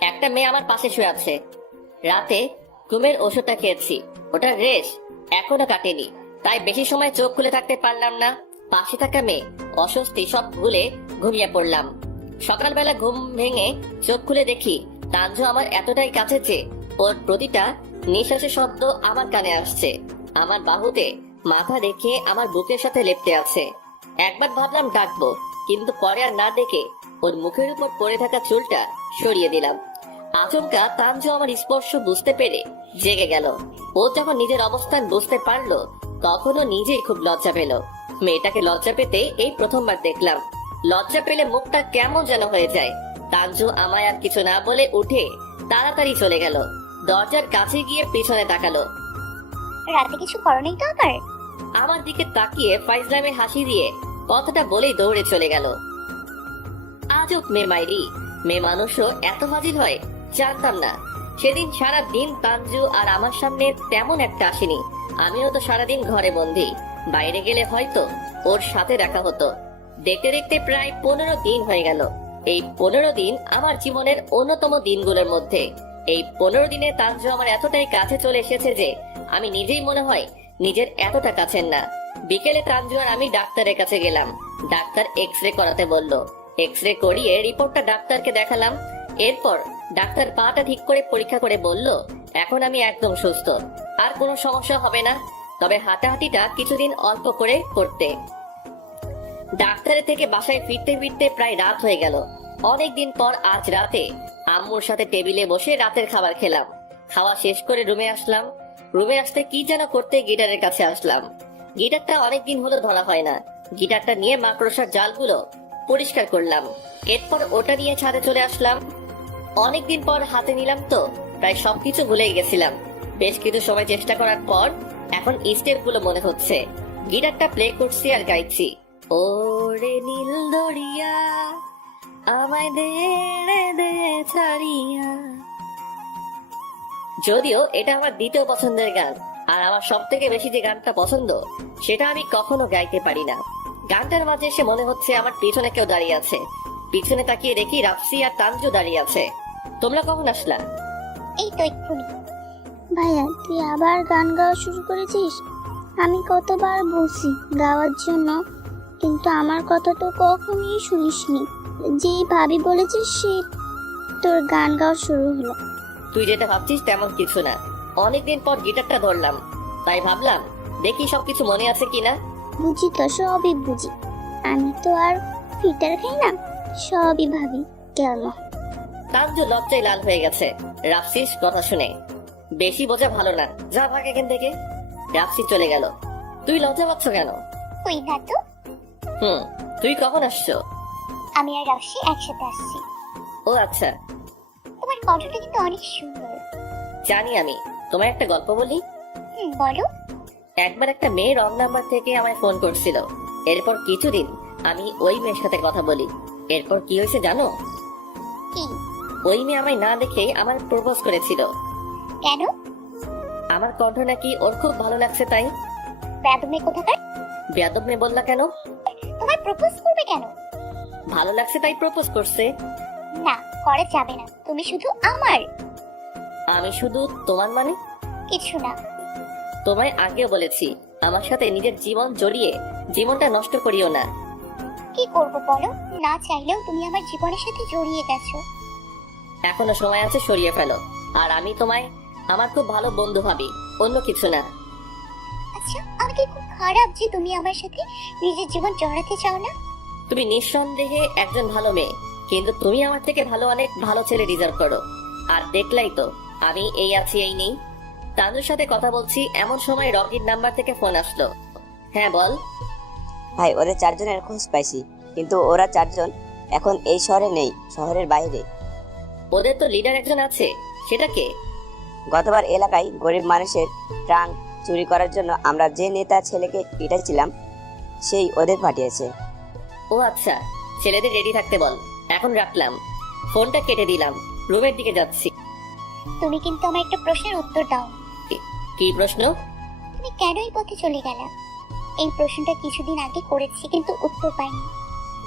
একটা মেয়ে আমার পাশে শুয়ে আছে। রাতে ঘুমের ওষুধটা খেয়েছি, ওটার রেশ এখনো কাটেনি, তাই বেশি সময় চোখ খুলে থাকতে পারলাম না। পাশে থাকা মেয়ে অস্বস্তি সব ভুলে ঘুমিয়ে পড়লাম। সকালবেলা ঘুম ভেঙে চোখ খুলে দেখি তানজু আমার এতটাই কাছে যে ওর প্রতিটা নিঃশ্বাসের শব্দ আমার কানে আসছে। আমার বাহুতে মাথা রেখে আমার বুকের সাথে লেপ্টে আছে। একবার ভাবলাম ডাকবো, কিন্তু পরে আর না দেখে ওর মুখের উপর পড়ে থাকা চুলটা সরিয়ে দিলাম। আচমকা তানজু আমার স্পর্শ বুঝতে পেরে জেগে গেল। ও যখন নিজের অবস্থান বুঝতে পারলো তখনও নিজেই খুব লজ্জা পেল। মেয়েটাকে লজ্জা পেতে এই প্রথমবার দেখলাম। লজ্জা পেলে মুখটা কেমন যেন হয়ে যায়। তানজু আমায় আর কিছু না বলে উঠে তাড়াতাড়ি চলে গেল। দরজার কাছে গিয়ে পিছনে তাকালো। রাতে কিছু করনি তো আবার? আমার দিকে তাকিয়ে ফাইজলামে হাসি দিয়ে কথাটা বলেই দৌড়ে চলে গেল। আজব মেয়ে মাইরি, মেয়ে মানুষও এত ফাজিল হয় জানতাম না। সেদিন সারা দিন তানজু আর আমার সামনে তেমন একটা আসেনি। আমিও তো সারাদিন ঘরে বন্দি, বাইরে গেলে হয়তো ওর সাথে দেখা হতো। দেখতে দেখতে প্রায় 15 দিন হয়ে গেল। এই 15 দিন আমার জীবনের অন্যতম দিনগুলোর মধ্যে। এই 15 দিনে তানজু আমার এতটাই কাছে চলে এসেছে যে আমি নিজেই মনে হয় নিজের এতটা কাছের না। বিকেলে তানজু আর আমি ডাক্তারের কাছে গেলাম। ডাক্তার এক্স-রে করাতে বলল। এক্স-রে করিয়ে রিপোর্টটা ডাক্তারকে দেখালাম। এরপর ডাক্তার পাটা ঠিক করে পরীক্ষা করে বলল এখন আমি একদম সুস্থ, আর কোনো সমস্যা হবে না, তবে হাঁটাহাঁটিটা কিছুদিন অল্প করে করতে। ডাক্তারের থেকে বাসায় ফিরতে ফিরতে প্রায় রাত হয়ে গেল। অনেকদিন পর আজ রাতে আম্মুর সাথে টেবিলে বসে রাতের খাবার খেলাম। খাওয়া শেষ করে রুমে আসলাম। রুমে আসতে কি যেন করতে গিটারের কাছে আসলাম। গিটারটা অনেকদিন হলো ধরা হয় না। গিটারটা নিয়ে মাকড়সার জালগুলো পরিষ্কার করলাম। এরপর ওটা নিয়ে ছাদে চলে আসলাম। অনেকদিন পর হাতে নিলাম তো প্রায় সবকিছু ভুলেই গেছিলাম। বেশ কিছু সময় চেষ্টা করার পর এখন স্টেপ গুলো মনে হচ্ছে। গিটারটা প্লে করছি আর গাইছি, ওরে নীল দরিয়া আমায় দে রে দে ছাড়িয়া। যদিও এটা আমার দ্বিতীয় পছন্দের গান, আর আমার সব থেকে বেশি যে গানটা পছন্দ সেটা আমি কখনো গাইতে পারি না। গানটার মাঝে এসে মনে হচ্ছে আমার পিছনে কেউ দাঁড়িয়ে আছে। পিছনে তাকিয়ে দেখি রাফসি আর তানজু দাঁড়িয়ে আছে। তোমরা কখন আসলা? এই তো এক্ষুনি। ভাইয়া তুই আবার গান গাওয়া শুরু করেছিস? আমি কতবার বলছি গাওয়ার জন্য, কিন্তু আমার কথা তো কখনোই শুনিসনি। যেই ভাবি বলেছিস সে তোর গান গাওয়া শুরু হলো। তুই যেটা ভাবছিস তেমন কিছু না। অনেকদিন পর গিটারটা ধরলাম, তাই ভাবলাম দেখি সবকিছু মনে আছে কিনা। বুঝি তো, সবই বুঝি। আমি তো আর ফিটার খাই না, সবই ভাবি কেন। তানজু লজ্জায় লাল হয়ে গেছে রাফসির কথা শুনে। বেশি বোঝা ভালো না, যা ভাগ এখান থেকে। রাফসি চলে গেল। তুই লজ্জা পাচ্ছ কেন? ওই না তো, তুই কখন আসছো? আমি আর রাশি একসাথে আসছি। ও আচ্ছা। তোমার কণ্ঠটা কিন্তু অনেক সুন্দর। জানি আমি। তোমায় একটা গল্প বলি। বলো। একবার একটা মেয়ে রং নাম্বার থেকে আমায় ফোন করছিল। এরপর কিছুদিন আমি ওই মেয়ের সাথে কথা বলি। এরপর কি হয়েছে জানো? কি? ওই মেয়ে আমায় না দেখে আমার প্রপোজ করেছিল। কেন? আমার কণ্ঠ নাকি ওর খুব ভালো লাগছে তাই। বেয়াদব মেয়ে কোথাকার। বেয়াদব মেয়ে বললা কেন? তোমায় প্রপোজ করবে কেন? ভালো লাগছে তাই প্রপোজ করছে। না, করা যাবে না। তুমি শুধু আমার। আমি শুধু তোমার মানে? কিছু না। তোমায় আগেও বলেছি আমার সাথে নিজের জীবন জড়িয়ে জীবনটা নষ্ট করিও না। কি করব বলো? না চাইলেও তুমি আমার জীবনের সাথে জড়িয়ে গেছো। এখনো সময় আছে, সরিয়ে ফেলো। আর আমি তোমায় আমার খুব ভালো বন্ধু ভাবি, অন্য কিছু না। আচ্ছা, আমি কি খুব খারাপ যে তুমি আমার সাথে নিজের জীবন জড়াতে চাও না? তুমি নিঃসন্দেহে একজন ভালো মেয়ে, কিন্তু তুমি আমার থেকে ভালো অনেক ভালো ছেলে ডিজার্ভ করো। আর দেখলাই তো আমি এই আছি এই নেই। তানুর সাথে কথা বলছি এমন সময় রকির নাম্বার থেকে ফোন আসলো। হ্যাঁ বল। ভাই ওদের 4 জনের খোঁজ পাইছি, কিন্তু ওরা 4 জন এখন এই শহরে নেই, শহরের বাইরে। ওদের তো লিডার একজন আছে, সেটা কে? গতবার এলাকায় গরিব মানুষের ট্রাঙ্ক চুরি করার জন্য আমরা যে নেতা ছেলেকে পিটাইছিলাম সেই ওদের পাঠিয়েছে। ও আচ্ছা, ছেলেদের রেডি থাকতে বল। এখন রাখলাম, ফোনটা কেটে দিলাম, রুমের দিকে যাচ্ছি। তুমি কিন্তু আমার একটা প্রশ্নের উত্তর দাও। কি প্রশ্ন? তুমি কেন এই পথে চলে গেলা? এই প্রশ্নটা কিছুদিন আগে করেছি, কিন্তু উত্তর পাইনি।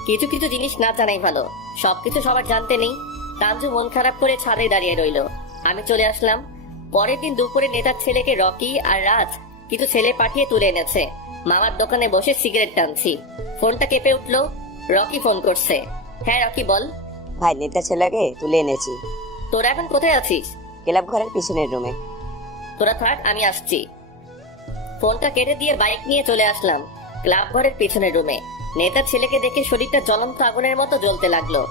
কিছু কিছু জিনিস না জানাই ভালো, সবকিছু সবার জানতে নেই। তানজু মন খারাপ করে ছাদে দাঁড়িয়ে রইলো। আমি চলে আসলাম। পরের দিন দুপুরে নেতার ছেলেকে রকি আর রাজ কিছু ছেলে পাঠিয়ে তুলে এনেছে। মামার দোকানে বসে সিগারেট টানছি। ফোনটা কেঁপে উঠলো। রকি ফোন করছে। হ্যাঁ রকি বল। ভাই নেতা ছেলেকে তুলে এনেছি, তোরা এখন কোথায় আছিস? ক্লাব ঘরের পিছনের রুমে। তোরা থাক, আমি আসছি। ফোনটা কেটে দিয়ে বাইক নিয়ে চলে আসলাম ক্লাব ঘরের পেছনের রুমে। নেতার ছেলেকে দেখে শরীরটা জ্বলন্ত আগুনের মতো জ্বলতে লাগলো।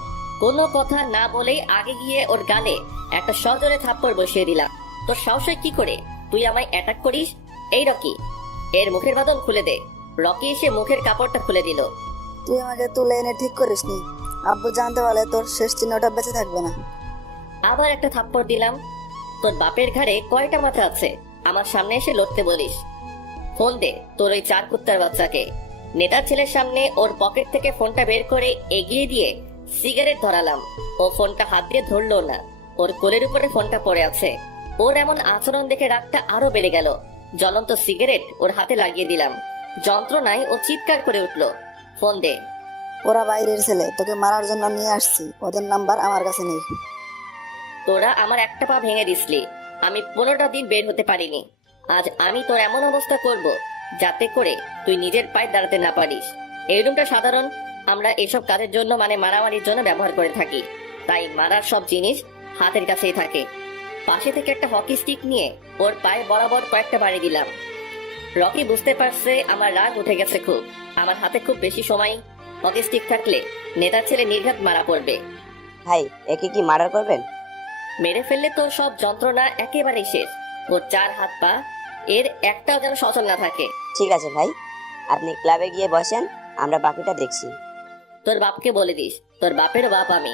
কোনো কথা না বলেই আগে গিয়ে ওর গালে একটা সজোরে থাপ্পড় বসিয়ে দিলাম। তোর সাহস হয় কি করে তুই আমায় অ্যাটাক করিস? এই রকি, এর মুখের বাঁধন খুলে দে। রকি এসে মুখের কাপড়টা খুলে দিল। তুই আমাকে তুলে এনে ঠিক করিসনি, আব্বু জানতে পারলে তোর শেষ চিহ্নটা বেঁচে থাকবে না। আবার একটা থাপ্পড় দিলাম। তোর বাপের ঘাড়ে কয়টা মাথা আছে আমার সামনে এসে লড়তে বলিস? ফোন দে তোর ওই 4 কুত্তার বাচ্চাকে। নেতার ছেলের সামনে ওর পকেট থেকে ফোনটা বের করে এগিয়ে দিয়ে সিগারেট ধরালাম। ও ফোনটা হাত দিয়ে ধরলো না, ওর কোলের উপরে ফোনটা পড়ে আছে। ওর এমন আচরণ দেখে রাগটা আরো বেড়ে গেল। জ্বলন্ত সিগারেট ওর হাতে লাগিয়ে দিলাম। যন্ত্রণায় ও চিৎকার করে উঠলো। ফোন দে। ওরা বাইরের ছেলে, তোকে মারার জন্য নিয়ে আসছি, ওদের নাম্বার আমার কাছে নেই। তোরা আমার একটা পা ভেঙে দিসলি, আমি 15টা দিন বের হতে পারিনি। আজ আমি তোর এমন অবস্থা করব যাতে করে তুই নিজের পায়ে দাঁড়াতে না পারিস। এই রুমটা সাধারণ, আমরা এসব কাজের জন্য মানে মারামারির জন্য ব্যবহার করে থাকি, তাই মারার সব জিনিস হাতের কাছেই থাকে। পাশে থেকে একটা হকি স্টিক নিয়ে ওর পায়ে বরাবর কয়েকটা বাড়ি দিলাম। রকি বুঝতে পারছে আমার রাগ উঠে গেছে খুব। আমার হাতে খুব বেশি সময়, হকি স্টিক থাকলে নেতার ছেলে নির্ঘাত মারা পড়বে। ভাই একে কি মার্ডার করবেন? মেরে ফেললে তো সব যন্ত্রণা একেবারেই শেষ। ওর 4 হাত পা, এর একটাও যেন সচল না থাকে। ঠিক আছে ভাই, আপনি ক্লাবে গিয়ে বসেন, আমরা বাকিটা দেখছি। তোর বাপকে বলে দিস তোর বাপেরও বাপ আমি।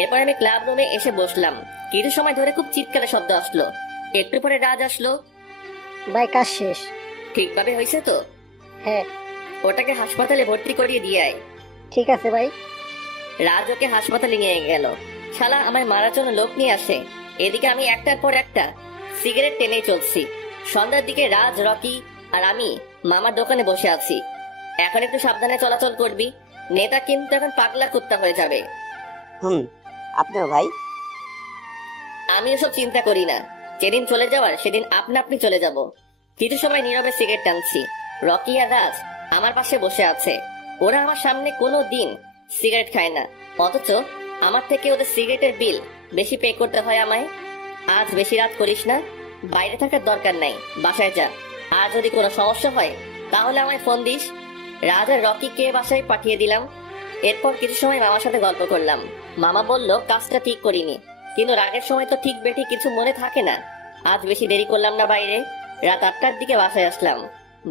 এরপর আমি ক্লাব রুমে এসে বসলাম। কিছু সময় ধরে খুব চিৎকারের শব্দ আসলো। একটু পরে রাজ আসলো। ভাই কাজ শেষ। ঠিকভাবে হয়েছে তো? হ্যাঁ। ওটাকে হাসপাতালে ভর্তি করিয়ে দিয়ে আয়। ঠিক আছে ভাই। রাজ ওকে হাসপাতালে নিয়ে গেল। শালা আমায় মারার জন্য লোক নিয়ে আসে, এদিকে আমি একটার পর একটা সিগারেট টেনে চলছি। সন্ধ্যার দিকে রাজ, রকি আর আমি মামার দোকানে বসে আছি। এখন একটু সাবধানে চলাচল করবি, নেতা কিন্তু এখন পাগলা কুত্তা হয়ে যাবে। আপনিও ভাই? আমি ওসব চিন্তা করি না, যেদিন চলে যাওয়ার সেদিন আপনা আপনি চলে যাব। কিছু সময় নীরবে সিগারেট টানছি। রকি আর রাজ আমার পাশে বসে আছে। ওরা আমার সামনে কোনো দিন সিগারেট খায় না, অথচ আমার থেকে ওদের সিগারেটের বিল বেশি পে করতে হয় আমায়। আজ বেশি রাত করিস না, বাইরে থাকার দরকার নাই, বাসায় যা। আর যদি কোনো সমস্যা হয় তাহলে আমায় ফোন দিস। রাজ আর রকিকে বাসায় পাঠিয়ে দিলাম। এরপর কিছু সময় মামার সাথে গল্প করলাম। মামা বলল কাজটা ঠিক করিনি, কিন্তু রাগের সময় তো ঠিক বেঠি কিছু মনে থাকে না। আজ বেশি দেরি করলাম না বাইরে। রাত 8টার দিকে বাসায় আসলাম।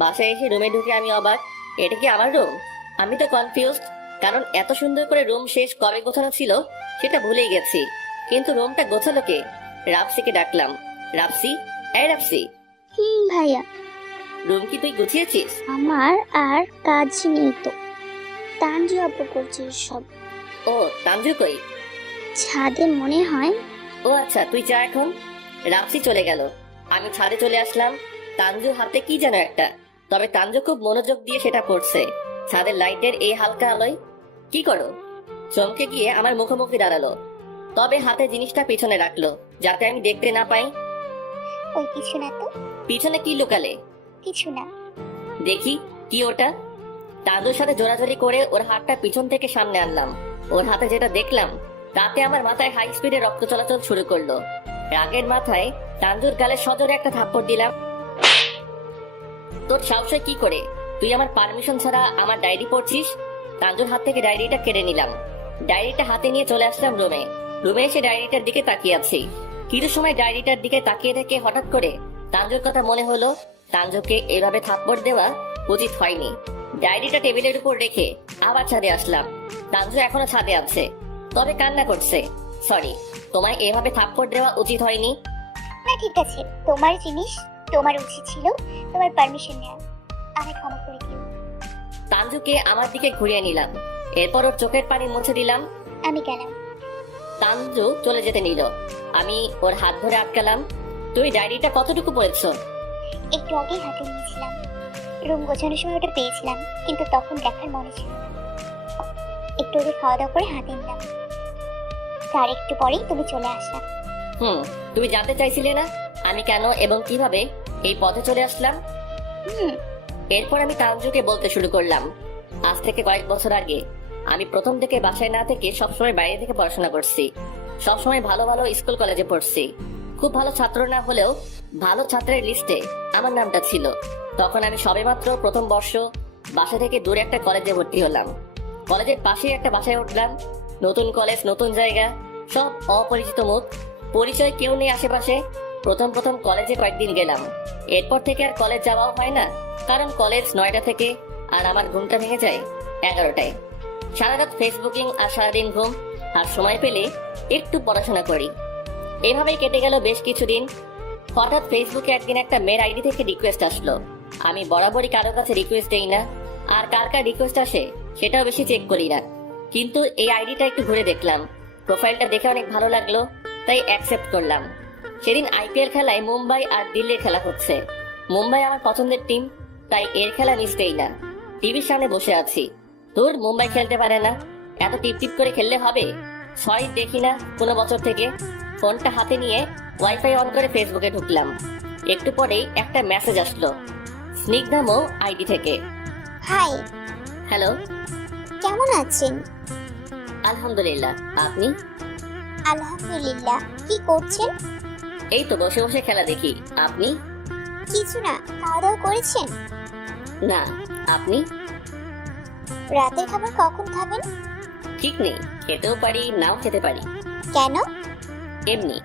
বাসায় এসে রুমে ঢুকে আমি অবাক, এটা কি আমার রুম? আমি তো কনফিউজড, কারণ এত সুন্দর করে রুম শেষ কবে গোছানো ছিল সেটা ভুলেই গেছি। কিন্তু রুমটা গোছালো কে? রাপসিকে ডাকলাম। রাপসি, এই রাপসি। ভাইয়া, রুম কি তুই গুছিয়েছিস? আমার আর কাজ নেই তো, তানজু আপু করছে সব। ও তানজু কই? ছাদে মনে হয়। ও আচ্ছা, তুই যা এখন। রাপসি চলে গেল। আমি ছাদে চলে আসলাম। তানজু হাতে কি যেন একটা, তবে তানজু খুব মনোযোগ দিয়ে সেটা পড়ছে। ছাদের লাইটের এই হালকা আলোয়। কি করো? চমকে গিয়ে আমার মুখোমুখি দাঁড়ালো, তবে হাতে জিনিসটা পিছনে রাখলো যাতে আমি দেখতে না পাই। ওই কিছু না তো। পিছনে কি লুকালে? কিছু না। দেখি কি ওটা। তানজুর সাথে জোরাজোরি করে ওর হাতটা পিছন থেকে সামনে আনলাম। ওর হাতে যেটা দেখলাম তাতে আমার মাথায় হাই স্পিডে রক্ত চলাচল শুরু করলো। রাগের মাথায় তানজুর গালে সজোরে একটা থাপ্পড় দিলাম। তোর সাহস কি করে তুই আমার পারমিশন ছাড়া আমার ডায়েরি পড়ছিস? তানজুর হাত থেকে ডায়েরিটা কেড়ে নিলাম। ডায়েরিটা হাতে নিয়ে চলে আসলাম রুমে। রুমে এসে ডায়েরিটার দিকে তাকিয়ে আছি। কিছু সময় ডায়েরিটার দিকে তাকিয়ে থেকে হঠাৎ করে তানজুর কথা মনে হলো তানজুকে এভাবে থাপ্পড় দেওয়া উচিত হয়নি। ডায়েরিটা টেবিলের উপর রেখে আবার ছাদে আসলাম। তানজু এখনো ছাদে আছে, তবে কান্না করছে। সরি, তোমায় এভাবে থাপ্পড় দেওয়া উচিত হয়নি। না ঠিক আছে, তোমার জিনিস, তোমার উচিত ছিল তোমার পারমিশন নেওয়া। আমি ক্ষমা করে দিও। তানজুকে আমার দিকে ঘুরিয়ে নিলাম, এরপর ওর চোখের পানি মুছে দিলাম। আমি গেলাম। তানজু চলে যেতে নিল, আমি ওর হাত ধরে আটকালাম। তুই ডায়েরিটা কতটুকু পড়েছো? একটু আগেই হাতে নিয়েছিলাম, রুম গোছানোর সময় ওটা পেয়েছিলাম, কিন্তু তখন দেখার মনে ছিল না। একটু আগে খাওয়া দাওয়া করে হাতে নিলাম, তার একটু পরেই তুমি চলে আসলা। তুমি জানতে চাইছিলে না আমি কেন এবং কিভাবে এই পথে চলে আসলাম? এরপর আমি তানজুকে বলতে শুরু করলাম, আজ থেকে কয়েক বছর আগে আমি প্রথম থেকে বাসায় না থেকে সবসময় বাইরে থেকে পড়াশোনা করছি। সবসময় ভালো ভালো স্কুল কলেজে পড়ছি। খুব ভালো ছাত্র না হলেও ভালো ছাত্রের লিস্টে আমার নামটা ছিল। তখন আমি সবেমাত্র প্রথম বর্ষ বাসা থেকে দূরে একটা কলেজে ভর্তি হলাম। কলেজের পাশেই একটা বাসায় উঠলাম। নতুন কলেজ, নতুন জায়গা, সব অপরিচিত মুখ, পরিচয় কেউ নেই আশেপাশে। প্রথম কলেজে কয়েকদিন গেলাম, এরপর থেকে আর কলেজ যাওয়াও হয় না, কারণ কলেজ 9টা থেকে আর আমার ঘুমটা ভেঙে যায় 11টায়। সারা রাত ফেসবুকিং আর সারাদিন ঘুম, আর সময় পেলে একটু পড়াশোনা করি। এভাবেই কেটে গেল বেশ কিছুদিন। হঠাৎ ফেসবুকে একদিন একটা মেয়ের আইডি থেকে রিকোয়েস্ট আসলো। আমি বরাবরই কারোর কাছে রিকোয়েস্ট দেই না, আর কার কার রিকোয়েস্ট আসে সেটাও বেশি চেক করি না। কিন্তু এই আইডিটা একটু ঘুরে দেখলাম, প্রোফাইলটা দেখে অনেক ভালো লাগলো, তাই অ্যাকসেপ্ট করলাম। সেদিন আইপিএল খেলায় মুম্বাই আর দিল্লির খেলা হচ্ছে। মুম্বাই আমার পছন্দের টিম, তাই এর খেলা মিস দেই না। টিভির সামনে বসে আছি, তোর মুম্বাই খেলতে পারে না, এত টিপ টিপ করে খেললে হবে? ছয় দেখি না কোনো বছর থেকে। ফোনটা হাতে নিয়ে ওয়াইফাই অন করে ফেসবুকে ঢুকলাম। একটু পরেই একটা মেসেজ আসলো স্নিগ্ধামো আইডি থেকে। হাই, হ্যালো, কেমন আছেন? আলহামদুলিল্লাহ, আপনি? আলহামদুলিল্লাহ। কি করছেন? এই তো বসে বসে খেলা দেখি। আপনি? কিছু না, খাওয়া দাওয়া করেছেন? না, আপনি? রাতের খাবার কখন খাবেন? ঠিক নেই, খেতেও পারি নাও খেতে পারি। কেন? এমনি।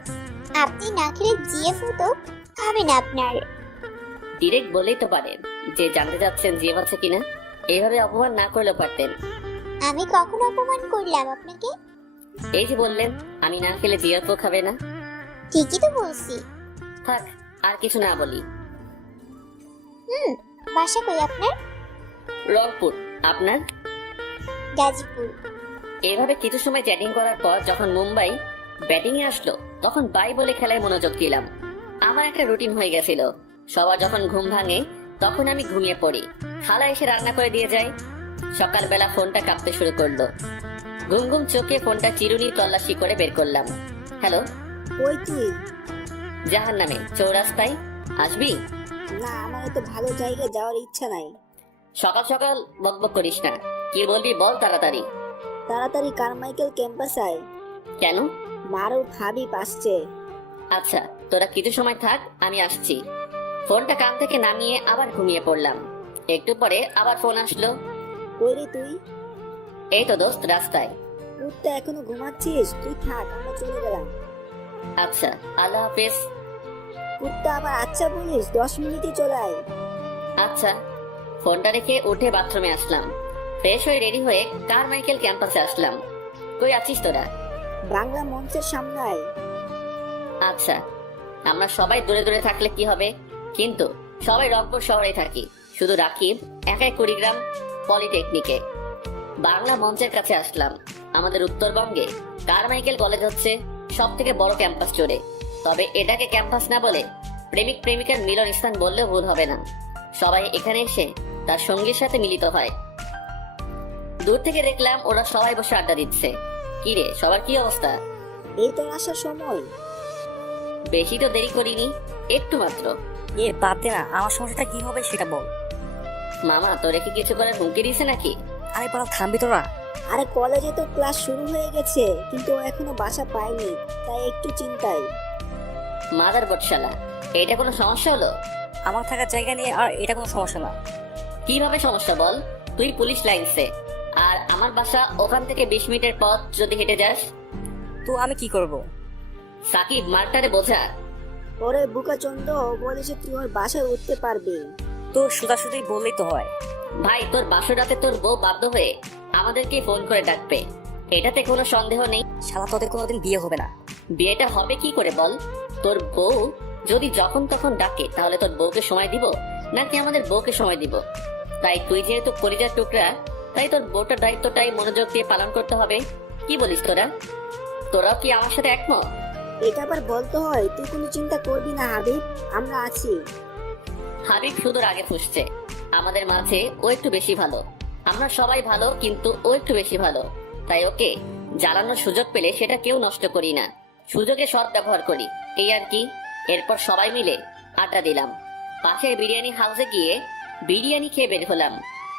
আপনি না খেলে জিএফও তো খাবে না আপনার। ডিরেক্ট বলেই তো পারেন যে জানতে চাচ্ছেন জিএফ আছে কিনা। এইভাবে অপমান না করলেও পারতেন। আমি কখন অপমান করলাম আপনাকে? এই যে বললেন আমি না খেলে জিএফও খাবে না। ঠিকই তো বলছি। থাক, আর কিছু না বলি। বাসা কই আপনার? রংপুর। আপনার? গাজীপুর। এইভাবে কিছু সময় চ্যাটিং করার পর যখন মুম্বাই ব্যাটিং এ আসলো, তখন বাই বলে খেলায় মনোযোগ দিলাম। আমার একটা রুটিন হয়ে গেছিল, সবার যখন ঘুম ভাঙে তখন আমি ঘুমিয়ে পড়ি। খালা এসে রান্না করে দিয়ে যায়। সকালবেলা ফোনটা কাঁপতে শুরু করলো। ঘুম ঘুম চোখে ফোনটা চিরুনি তল্লাশি করে বের করলাম। হ্যালো। কই তুই? জাহান্নামে চৌরাস্তায়। আসবি? না, আমার এত ভালো জায়গায় যাওয়ার ইচ্ছা নাই। সকাল সকাল বকবক করিস না, কি বলবি বল তাড়াতাড়ি। তাড়াতাড়ি কারমাইকেল ক্যাম্পাস আয়। কেন? মারু ভাবি আসছে। আচ্ছা, তোরা কিছু সময় থাক, আমি আসছি। ফোনটা কান থেকে নামিয়ে আবার ঘুমিয়ে পড়লাম। একটু পরে আবার ফোন আসলো। কই রে তুই? এই তো দোস্ত, রাস্তায়। কুত্তা এখনো ঘুমাচ্ছিস? তুই থাক, আমরা চলে গেলাম। আচ্ছা, আল্লাহ হাফেজ। কুত্তা আবার আচ্ছা বলিস? 10 মিনিটই চলে আয়। আচ্ছা। ফোনটা রেখে উঠে বাথরুমে আসলাম। ফ্রেশ হয়ে রেডি হয়ে কারমাইকেল ক্যাম্পাসে আসলাম। কই আছিস তোরা? বাংলা মঞ্চের সামনে আয়। আচ্ছা, আমরা সবাই দূরে দূরে থাকলে কি হবে? কিন্তু সবাই রংপুর শহরে থাকি, শুধু রাকিব একাই কুড়িগ্রাম পলিটেকনিকে। বাংলা মঞ্চের কাছে আসলাম। আমাদের উত্তরবঙ্গে কারমাইকেল কলেজ হচ্ছে সব থেকে বড় ক্যাম্পাস জুড়ে। তবে এটাকে ক্যাম্পাস না বলে প্রেমিক প্রেমিকার মিলন স্থান বললেও ভুল হবে না। সবাই এখানে এসে তার সঙ্গীর সাথে মিলিত হয়। দূর থেকে দেখলাম ওরা সবাই বসে আড্ডা দিচ্ছে। কি রে, সবার কি অবস্থা? এই তো আসার সময়। বেশি তো দেরি করিনি, একটু মাত্র। বাদ দে না, আমার সমস্যাটা কি হবে সেটা বল। মামা তোরে কি কিছু করে হুমকি দিছে নাকি? আরে বল, থামবি তোরা? আরে কলেজে তো ক্লাস শুরু হয়ে গেছে, কিন্তু ও এখনো বাসা পায়নি, তাই একটু চিন্তায়। মাদার বটশালা, এটা কোনো সমস্যা হলো? আমার থাকার জায়গা নিয়ে আর এটা কোনো সমস্যা না। কিভাবে সমস্যা বল? তুই পুলিশ লাইনসে, আর আমার বাসা ওখান থেকে 20 মিনিটের পথ যদি হেঁটে যাস। তো আমি কি করব? সাকিব, মারটারে বোঝা। ওরে বুকাচন্দ বলেছে তুই ওর বাসায় উঠতে পারবি। তো সোজাসুজি বললেই তো হয়। ভাই তোর বাসর রাতে তোর বউ বাধ্য হয়ে আমাদেরকে ফোন করে ডাকবে, এটাতে কোনো সন্দেহ নেই। শালা তোদের কোনোদিন বিয়ে হবে না। বিয়েটা হবে কি করে বল? তোর বউ যদি যখন তখন ডাকে তাহলে তোর বউকে সময় দিব নাকি আমাদের বউকে সময় দিব? তাই তুই যেহেতু কলিজার টুকরা, তাই তোর বউটার দায়িত্বটাই মনোযোগ দিয়ে পালন করতে হবে। কি বলিস তোরা? তোরাও কি আমার সাথে একমত? এটা আবার বলতে হয়, তুই কোনো চিন্তা করবি না হাবিব, আমরা আছি। হাবিব শুধু আগে ফুসছে। আমাদের মাঝে ও একটু বেশি ভালো। আমরা সবাই ভালো, কিন্তু ও একটু বেশি ভালো। তাই ওকে জ্বালানোর সুযোগ পেলে সেটা কেউ নষ্ট করি না, সুযোগে সৎ ব্যবহার করি, এই আর কি। এরপর সবাই মিলে আড্ডা দিলাম। পাশের বিরিয়ানি হাউসে গিয়ে বিরিয়ানি খেয়ে বের হলাম।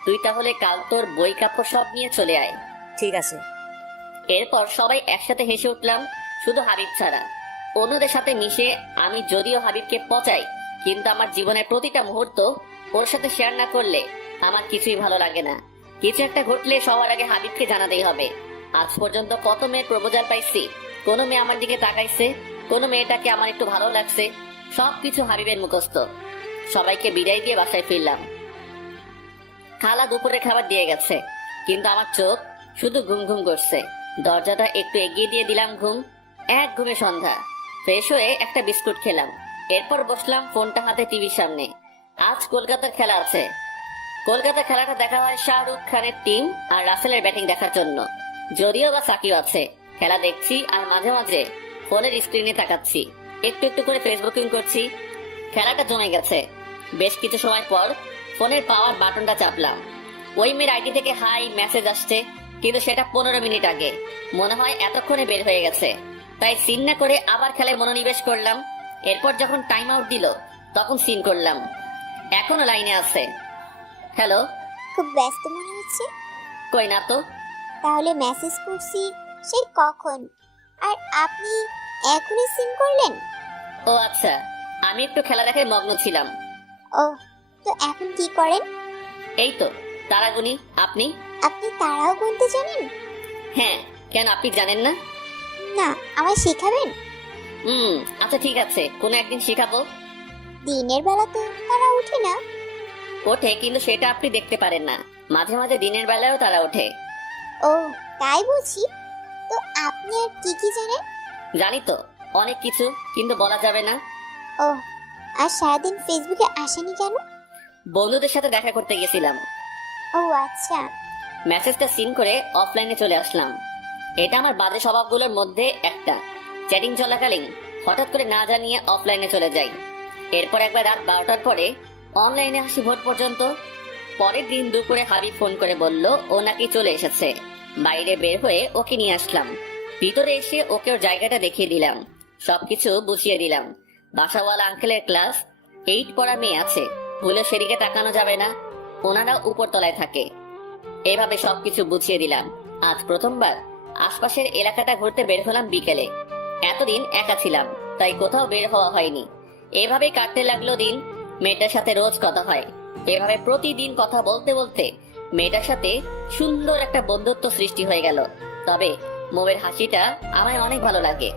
তুই তাহলে কাল তোর বই কাপড় সব নিয়ে চলে আয়। ঠিক আছে। এরপর সবাই একসাথে হেসে উঠলাম, শুধু হাবিব ছাড়া। অন্যদের সাথে মিশে আমি যদিও হাবিবকে পচাই, কিন্তু আমার জীবনের প্রতিটা মুহূর্ত ওর সাথে শেয়ার না করলে আমার কিছুই ভালো লাগে না। কিছু একটা ঘটলে সবার আগে হাবিবকে জানাতেই হবে। আজ পর্যন্ত কত মেয়ের প্রপোজাল পাইছি, কোনো মেয়ে আমার দিকে তাকাইছে, কোনো মেয়েটাকে আমার একটু ভালো লাগছে, সবকিছু হাবিবের মুখস্থ। সবাইকে বিদায় দিয়ে বাসায় ফিরলাম। খালা দুপুরের খাবার দিয়ে গেছে, কিন্তু আমার চোখ শুধু ঘুম ঘুম করছে। দরজাটা একটু এগিয়ে দিয়ে দিলাম, ঘুম এক ঘুমে সন্ধ্যা। ফ্রেশ হয়ে একটা বিস্কুট খেলাম, এরপর বসলাম ফোনটা হাতে টিভির সামনে। আজ কলকাতার খেলা আছে। কলকাতা খেলাটা দেখা হয় শাহরুখ খানের টিম আর রাসেলের ব্যাটিং দেখার জন্য। যদিও বা সাকিব আছে, খেলা দেখছি আর মাঝে মাঝে ফোনের স্ক্রিনে তাকাচ্ছি, একটু একটু করে ফেসবুকিং করছি। খেলাটা জমে গেছে। বেশ কিছু সময় পর ফোনের পাওয়ার বাটনটা চাপলাম। ওই মেয়ের আইডি থেকে হাই মেসেজ আসছে, কিন্তু সেটা 15 মিনিট আগে। মনে হয় এতক্ষণে বের হয়ে গেছে, তাই সিন না করে আবার খেলায় মনোনিবেশ করলাম। এরপর যখন টাইম আউট দিল তখন সিন করলাম। এখনো লাইনে আছে। হ্যালো। খুব ব্যস্ত মনে হচ্ছে। কই না তো। তাহলে মেসেজ করছি সেই কখন, আর আপনি এখনই সিন করলেন? ও আচ্ছা, আমি একটু খেলা দেখায় মগ্ন ছিলাম। ও, তো এখন কি করেন? এই তো তারাগুনি। আপনি? আপনি তারাও গুনতে জানেন? হ্যাঁ, কেন আপনি জানেন না? না, আমায় শেখাবেন? আচ্ছা ঠিক আছে, কোনো একদিন শেখাবো। দিনের বেলা তো তারা ওঠে না। ওঠে, কিন্তু সেটা আপনি দেখতে পারেন না। মাঝে মাঝে দিনের বেলায়ও তারা ওঠে। ও, তাই বুঝি। তো আপনি আর কি কি জানেন? জানি তো অনেক কিছু, কিন্তু বলা যাবে না। ও, আর সারাদিন ফেসবুকে আসেনি কেন? বন্ধুদের সাথে দেখা করতে গেছিলাম। ও আচ্ছা। মেসেজটা সিন করে অফলাইনে চলে আসলাম। এটা আমার বাজে স্বভাবগুলোর মধ্যে একটা। চ্যাটিং চলাকালীন হঠাৎ করে না জানিয়ে অফলাইনে চলে যাই। এরপর একবার রাত 12টার পরে অনলাইনে আসি ভোর পর্যন্ত। পরের দিন দুপুরে হাবিব ফোন করে বলল ও নাকি চলে এসেছে। বাইরে বের হয়ে ওকে নিয়ে আসলাম। ভিতরে এসে ওকে ওর জায়গাটা দেখিয়ে দিলাম, সবকিছু বুঝিয়ে দিলাম। বাসাওয়ালা আঙ্কেলের ক্লাস 8 পড়া মেয়ে আছে, ভুলে সেদিকে তাকানো যাবে না, ওনারা উপরতলায় থাকে। এভাবে সবকিছু বুঝিয়ে দিলাম। আজ প্রথমবার আশপাশের এলাকাটা ঘুরতে বের হলাম বিকেলে। এতদিন একা ছিলাম, তাই কোথাও বের হওয়া হয়নি। এভাবেই কাটতে লাগলো দিন। মেয়েটার সাথে রোজ কথা হয়। এভাবে প্রতিদিন কথা বলতে বলতে মেয়েটার সাথে সুন্দর একটা বন্ধুত্ব সৃষ্টি হয়ে গেল। তবে মোমের হাসিটা আমায় অনেক ভালো লাগে।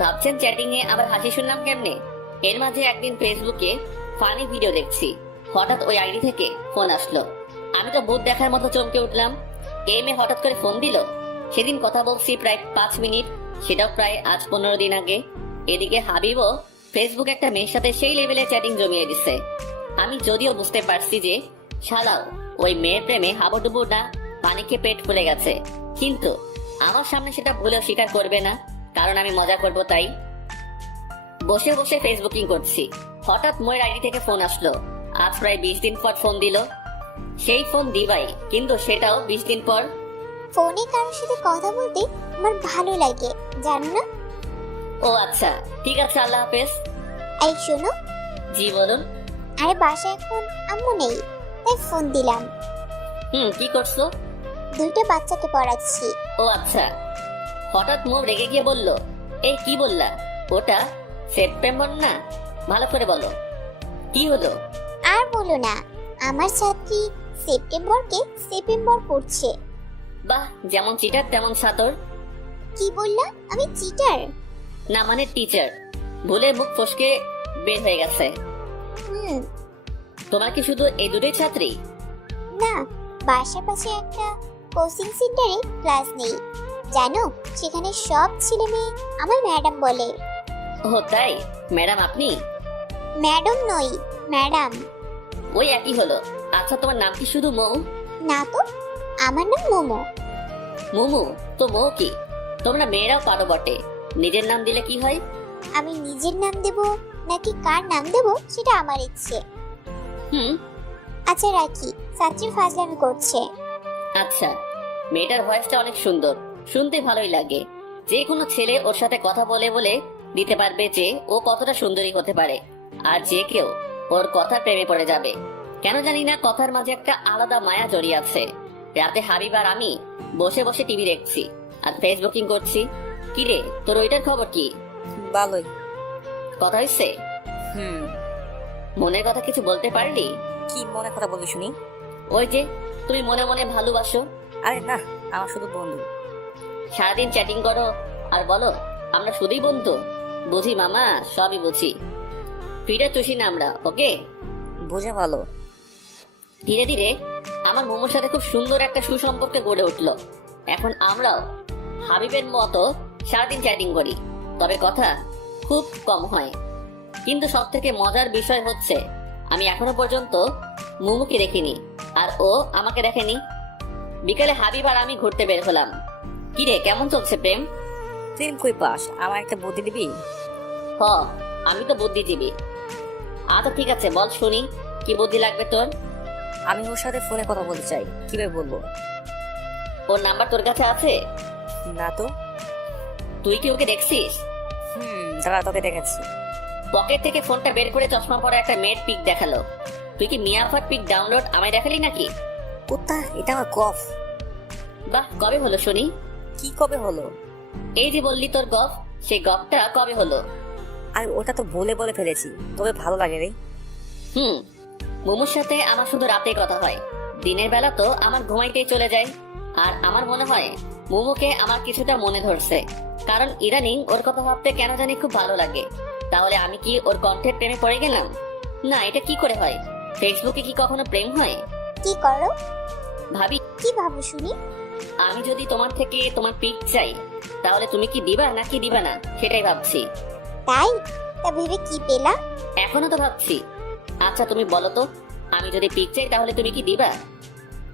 ভাবছেন চ্যাটিং এ আবার হাসি শুনলাম কেমনে? এর মাঝে একদিন ফেসবুকে ফানি ভিডিও দেখছি, হঠাৎ ওই আইডি থেকে ফোন আসলো। আমি তো ভূত দেখার মতো চমকে উঠলাম। এই মেয়ে হঠাৎ করে ফোন দিল। সেদিন কথা বলছি প্রায় 5 মিনিট, সেটাও প্রায় আজ 15 দিন আগে। এদিকে হাবিবও ফেসবুক একটা মেয়ের সাথে সেই লেভেলে চ্যাটিং জমিয়ে দিচ্ছে। আমি যদিও বুঝতে পারছি যে শালাও ওই মেয়ের প্রেমে হাবুডুবু না পানিকে পেট ফুলে গেছে, কিন্তু আমার সামনে সেটা ভুলেও স্বীকার করবে না, কারণ আমি মজা করব। তাই বসে বসে ফেসবুকিং করছি, হঠাৎ মোয়ের আইডি থেকে ফোন আসলো। আজ প্রায় 20 দিন পর ফোন দিল। সেই ফোন দিবাই, কিন্তু সেটাও 20 দিন পর। ফোনে কারোর সাথে কথা বলতে আমার ভালো লাগে, জানো না? ও আচ্ছা, ঠিক আছে, আল্লাহ হাফেজ। এই শোনো। জি বলুন। আরে বাসায় এখন আম্মু নেই, তাই ফোন দিলাম। কি করছো? 2টা বাচ্চাকে পড়াচ্ছি। ও আচ্ছা। হঠাৎ মুখ রেগে গিয়ে বলল, এই কি বললা? ওটা সেপ্টেম্বর না, ভালো করে বলো কি হলো? আর বলো না, আমার ছাত্রী সেপ্টেম্বরকে সেপ্টেম্বর পড়ছে। বাহ, যেমন চিটার তেমন ছাতর। কি বললা? আমি চিটার? না মানে টিচার। ভুলে মুখ ফসকে বের হয়ে গেছে। হুম। তোমার কি শুধু এই দুটোই ছাত্রী? না, বাসার পাশে একটা কোচিং সেন্টারে ক্লাস নেই, জানো সেখানে সব ছেলে মেয়ে আমার ম্যাডাম বলে। ও তাই? ম্যাডাম আপনি? ম্যাডাম নই, ম্যাডাম। ওই একই হলো। আচ্ছা তোমার নাম কি শুধু মৌ? না তো, আমার নাম মোমো। মুমু? তো মৌ কি? তোমরা মেয়েরাও পারো বটে, নিজের নাম দিলে কি হয়? আমি নিজের নাম দেব নাকি কার নাম দেব সেটা আমার ইচ্ছে। হুম। আচ্ছা রাখি, ছাত্রী ফাজলামি করছে। আচ্ছা, মেয়েটার ভয়েসটা অনেক সুন্দর, শুনতে ভালোই লাগে। যে কোনো ছেলে ওর সাথে কথা বলে বলে দিতে পারবে যে ও কতটা সুন্দরী হতে পারে, আর যে কেউ ওর কথা প্রেমে পড়ে যাবে। কেন জানি না কথার মাঝে একটা আলাদা মায়া জড়িয়ে আছে। রাতে হাবিব আর আমি বসে বসে টিভি দেখছি আর ফেসবুকিং করছি। কি রে, তোর ওইটার খবর কি? ভালোই। কথা হয়েছে? হুম। মনের কথা কিছু বলতে পারলি? কি মনে কথা বলি শুনি? ওই যে তুমি মনে মনে ভালোবাসো। আরে না, আমার শুধু বন্ধু। সারাদিন চ্যাটিং করো আর বলো আমরা শুধুই বন্ধু। বুঝি মামা, সবই বুঝি। ফিরে চুষি না আমরা, ওকে? বুঝে ভালো। ধীরে ধীরে আমার মোমোর সাথে খুব সুন্দর একটা সুসম্পর্ক গড়ে উঠলো। এখন আমরাও হাবিবের মতো সারাদিন চ্যাটিং করি, তবে কথা খুব কম হয়। কিন্তু সব থেকে মজার বিষয় হচ্ছে আমি এখনো পর্যন্ত মোমোকে দেখিনি আর ও আমাকে দেখেনি। বিকালে হাবিব আর আমি ঘুরতে বের হলাম। কিরে, কেমন চলছে প্রেম? তুই কই পাস? আমার একটা বুদ্ধি দিবি? হ, আমি তো বুদ্ধিজীবী। আচ্ছা ঠিক আছে, বল শুনি, কি বুদ্ধি লাগবে তোর? আমি ওর সাথে ফোনে কথা বলতে চাই, কিভাবে বলবো? ওর নাম্বার তোর কাছে আছে? না তো। তুই কি ওকে দেখছিস? দাঁড়া, তোকে দেখাচ্ছি। পকেট থেকে ফোনটা বের করে চশমা পরা একটা মেয়ের পিক দেখালো। তুই কি মিয়াফার পিক ডাউনলোড আমায় দেখালি নাকি? কুত্তা, এটা আমার গফ। বাহ, কবে হলো শুনি? কি কবে হলো? এই যে বললি তোর গফ, সেই গফটা কবে হলো? আর ওটা তো বলে বলে ফেলেছি, তবে ভালো লাগে রে। হুম। মোমোর সাথে আমার শুধু রাতে কথা হয়, দিনের বেলা তো আমার ঘুমাইতেই চলে যায়। আর আমার মনে হয় মোমোকে আমার কিছুটা মনে ধরছে, কারণ ইদানিং ওর কথা ভাবতে কেন জানি খুব ভালো লাগে। তাহলে আমি কি ওর কণ্ঠের প্রেমে পড়ে গেলাম? না, এটা কি করে হয়? ফেসবুকে কি কখনো প্রেম হয়? কি করো? ভাবি, কি ভাবো শুনি? আমি যদি তোমার থেকে তোমার পিক চাই, তাহলে তুমি কি দিবা নাকি দিবা না সেটাই ভাবছি। তাই? তা ভেবে কি পেলা? এখনো তো ভাবছি। আচ্ছা তুমি বলো তো, আমি যদি পিক চাই তাহলে তুমি কি দিবা?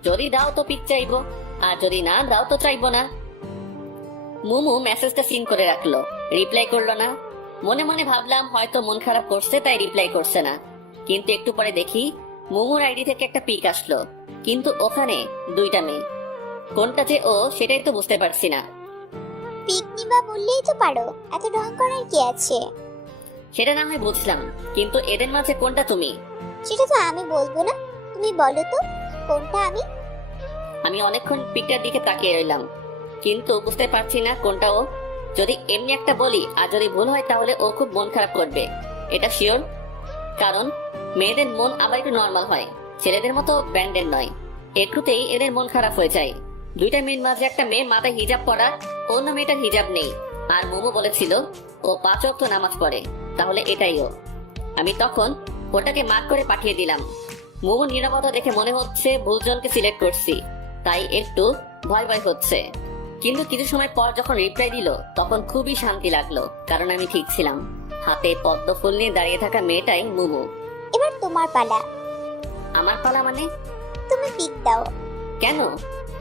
যদি দাও তো পিক চাইবো, আর যদি না দাও তো চাইবো না। মুমু মেসেজটা সিন করে রাখলো, রিপ্লাই করলো না। মনে মনে ভাবলাম হয়তো মন খারাপ করছে তাই রিপ্লাই করছে না। কিন্তু একটু পরে দেখি মুমুর আইডি থেকে একটা পিক আসলো, কিন্তু ওখানে দুইটা মেয়ে। কোনটা যে ও সেটাই তো বুঝতে পারছি না। পিক নিবা বললেই তো পারো, এত ঢং করার কি আছে? সেটা না হয় বুঝলাম, কিন্তু এদের মাঝে কোনটা তুমি? সেটা তো আমি বলবো না, তুমি বলো তো কোনটা আমি। আমি অনেকক্ষণ পিকটার দিকে তাকিয়ে রইলাম, কিন্তু বুঝতে পারছি না কোনটা ও। যদি এমনি একটা বলি আর যদি ভুল হয় তাহলে ও খুব মন খারাপ করবে, এটা শিওর। কারণ মেয়েদের মন আবার একটু নর্মাল হয়, ছেলেদের মতো ব্যান্ডেড নয়। একটুতেই এদের মন খারাপ হয়ে যায়। দুইটা মেয়ের মাঝে একটা মেয়ে মাথায় হিজাব পরা, অন্য মেয়েটার হিজাব নেই। আর মোমো বলেছিল ও 5 ওয়াক্ত নামাজ পড়ে, তাহলে এটাই ও। আমি তখন ওটাকে মার্ক করে পাঠিয়ে দিলাম। মোমো নীরবতা দেখে মনে হচ্ছে ভুলজনকে সিলেক্ট করছি, তাই একটু ভয় ভয় হচ্ছে। কিন্তু কিছু সময় পর যখন রিপ্লাই দিল তখন খুবই শান্তি লাগলো, কারণ আমি ঠিক ছিলাম। হাতে পদ্ম ফুল নিয়ে দাঁড়িয়ে থাকা মেয়েটাই মোমো। এবার তোমার পালা। আমার পালা মানে? তুমি পিক দাও। কেন?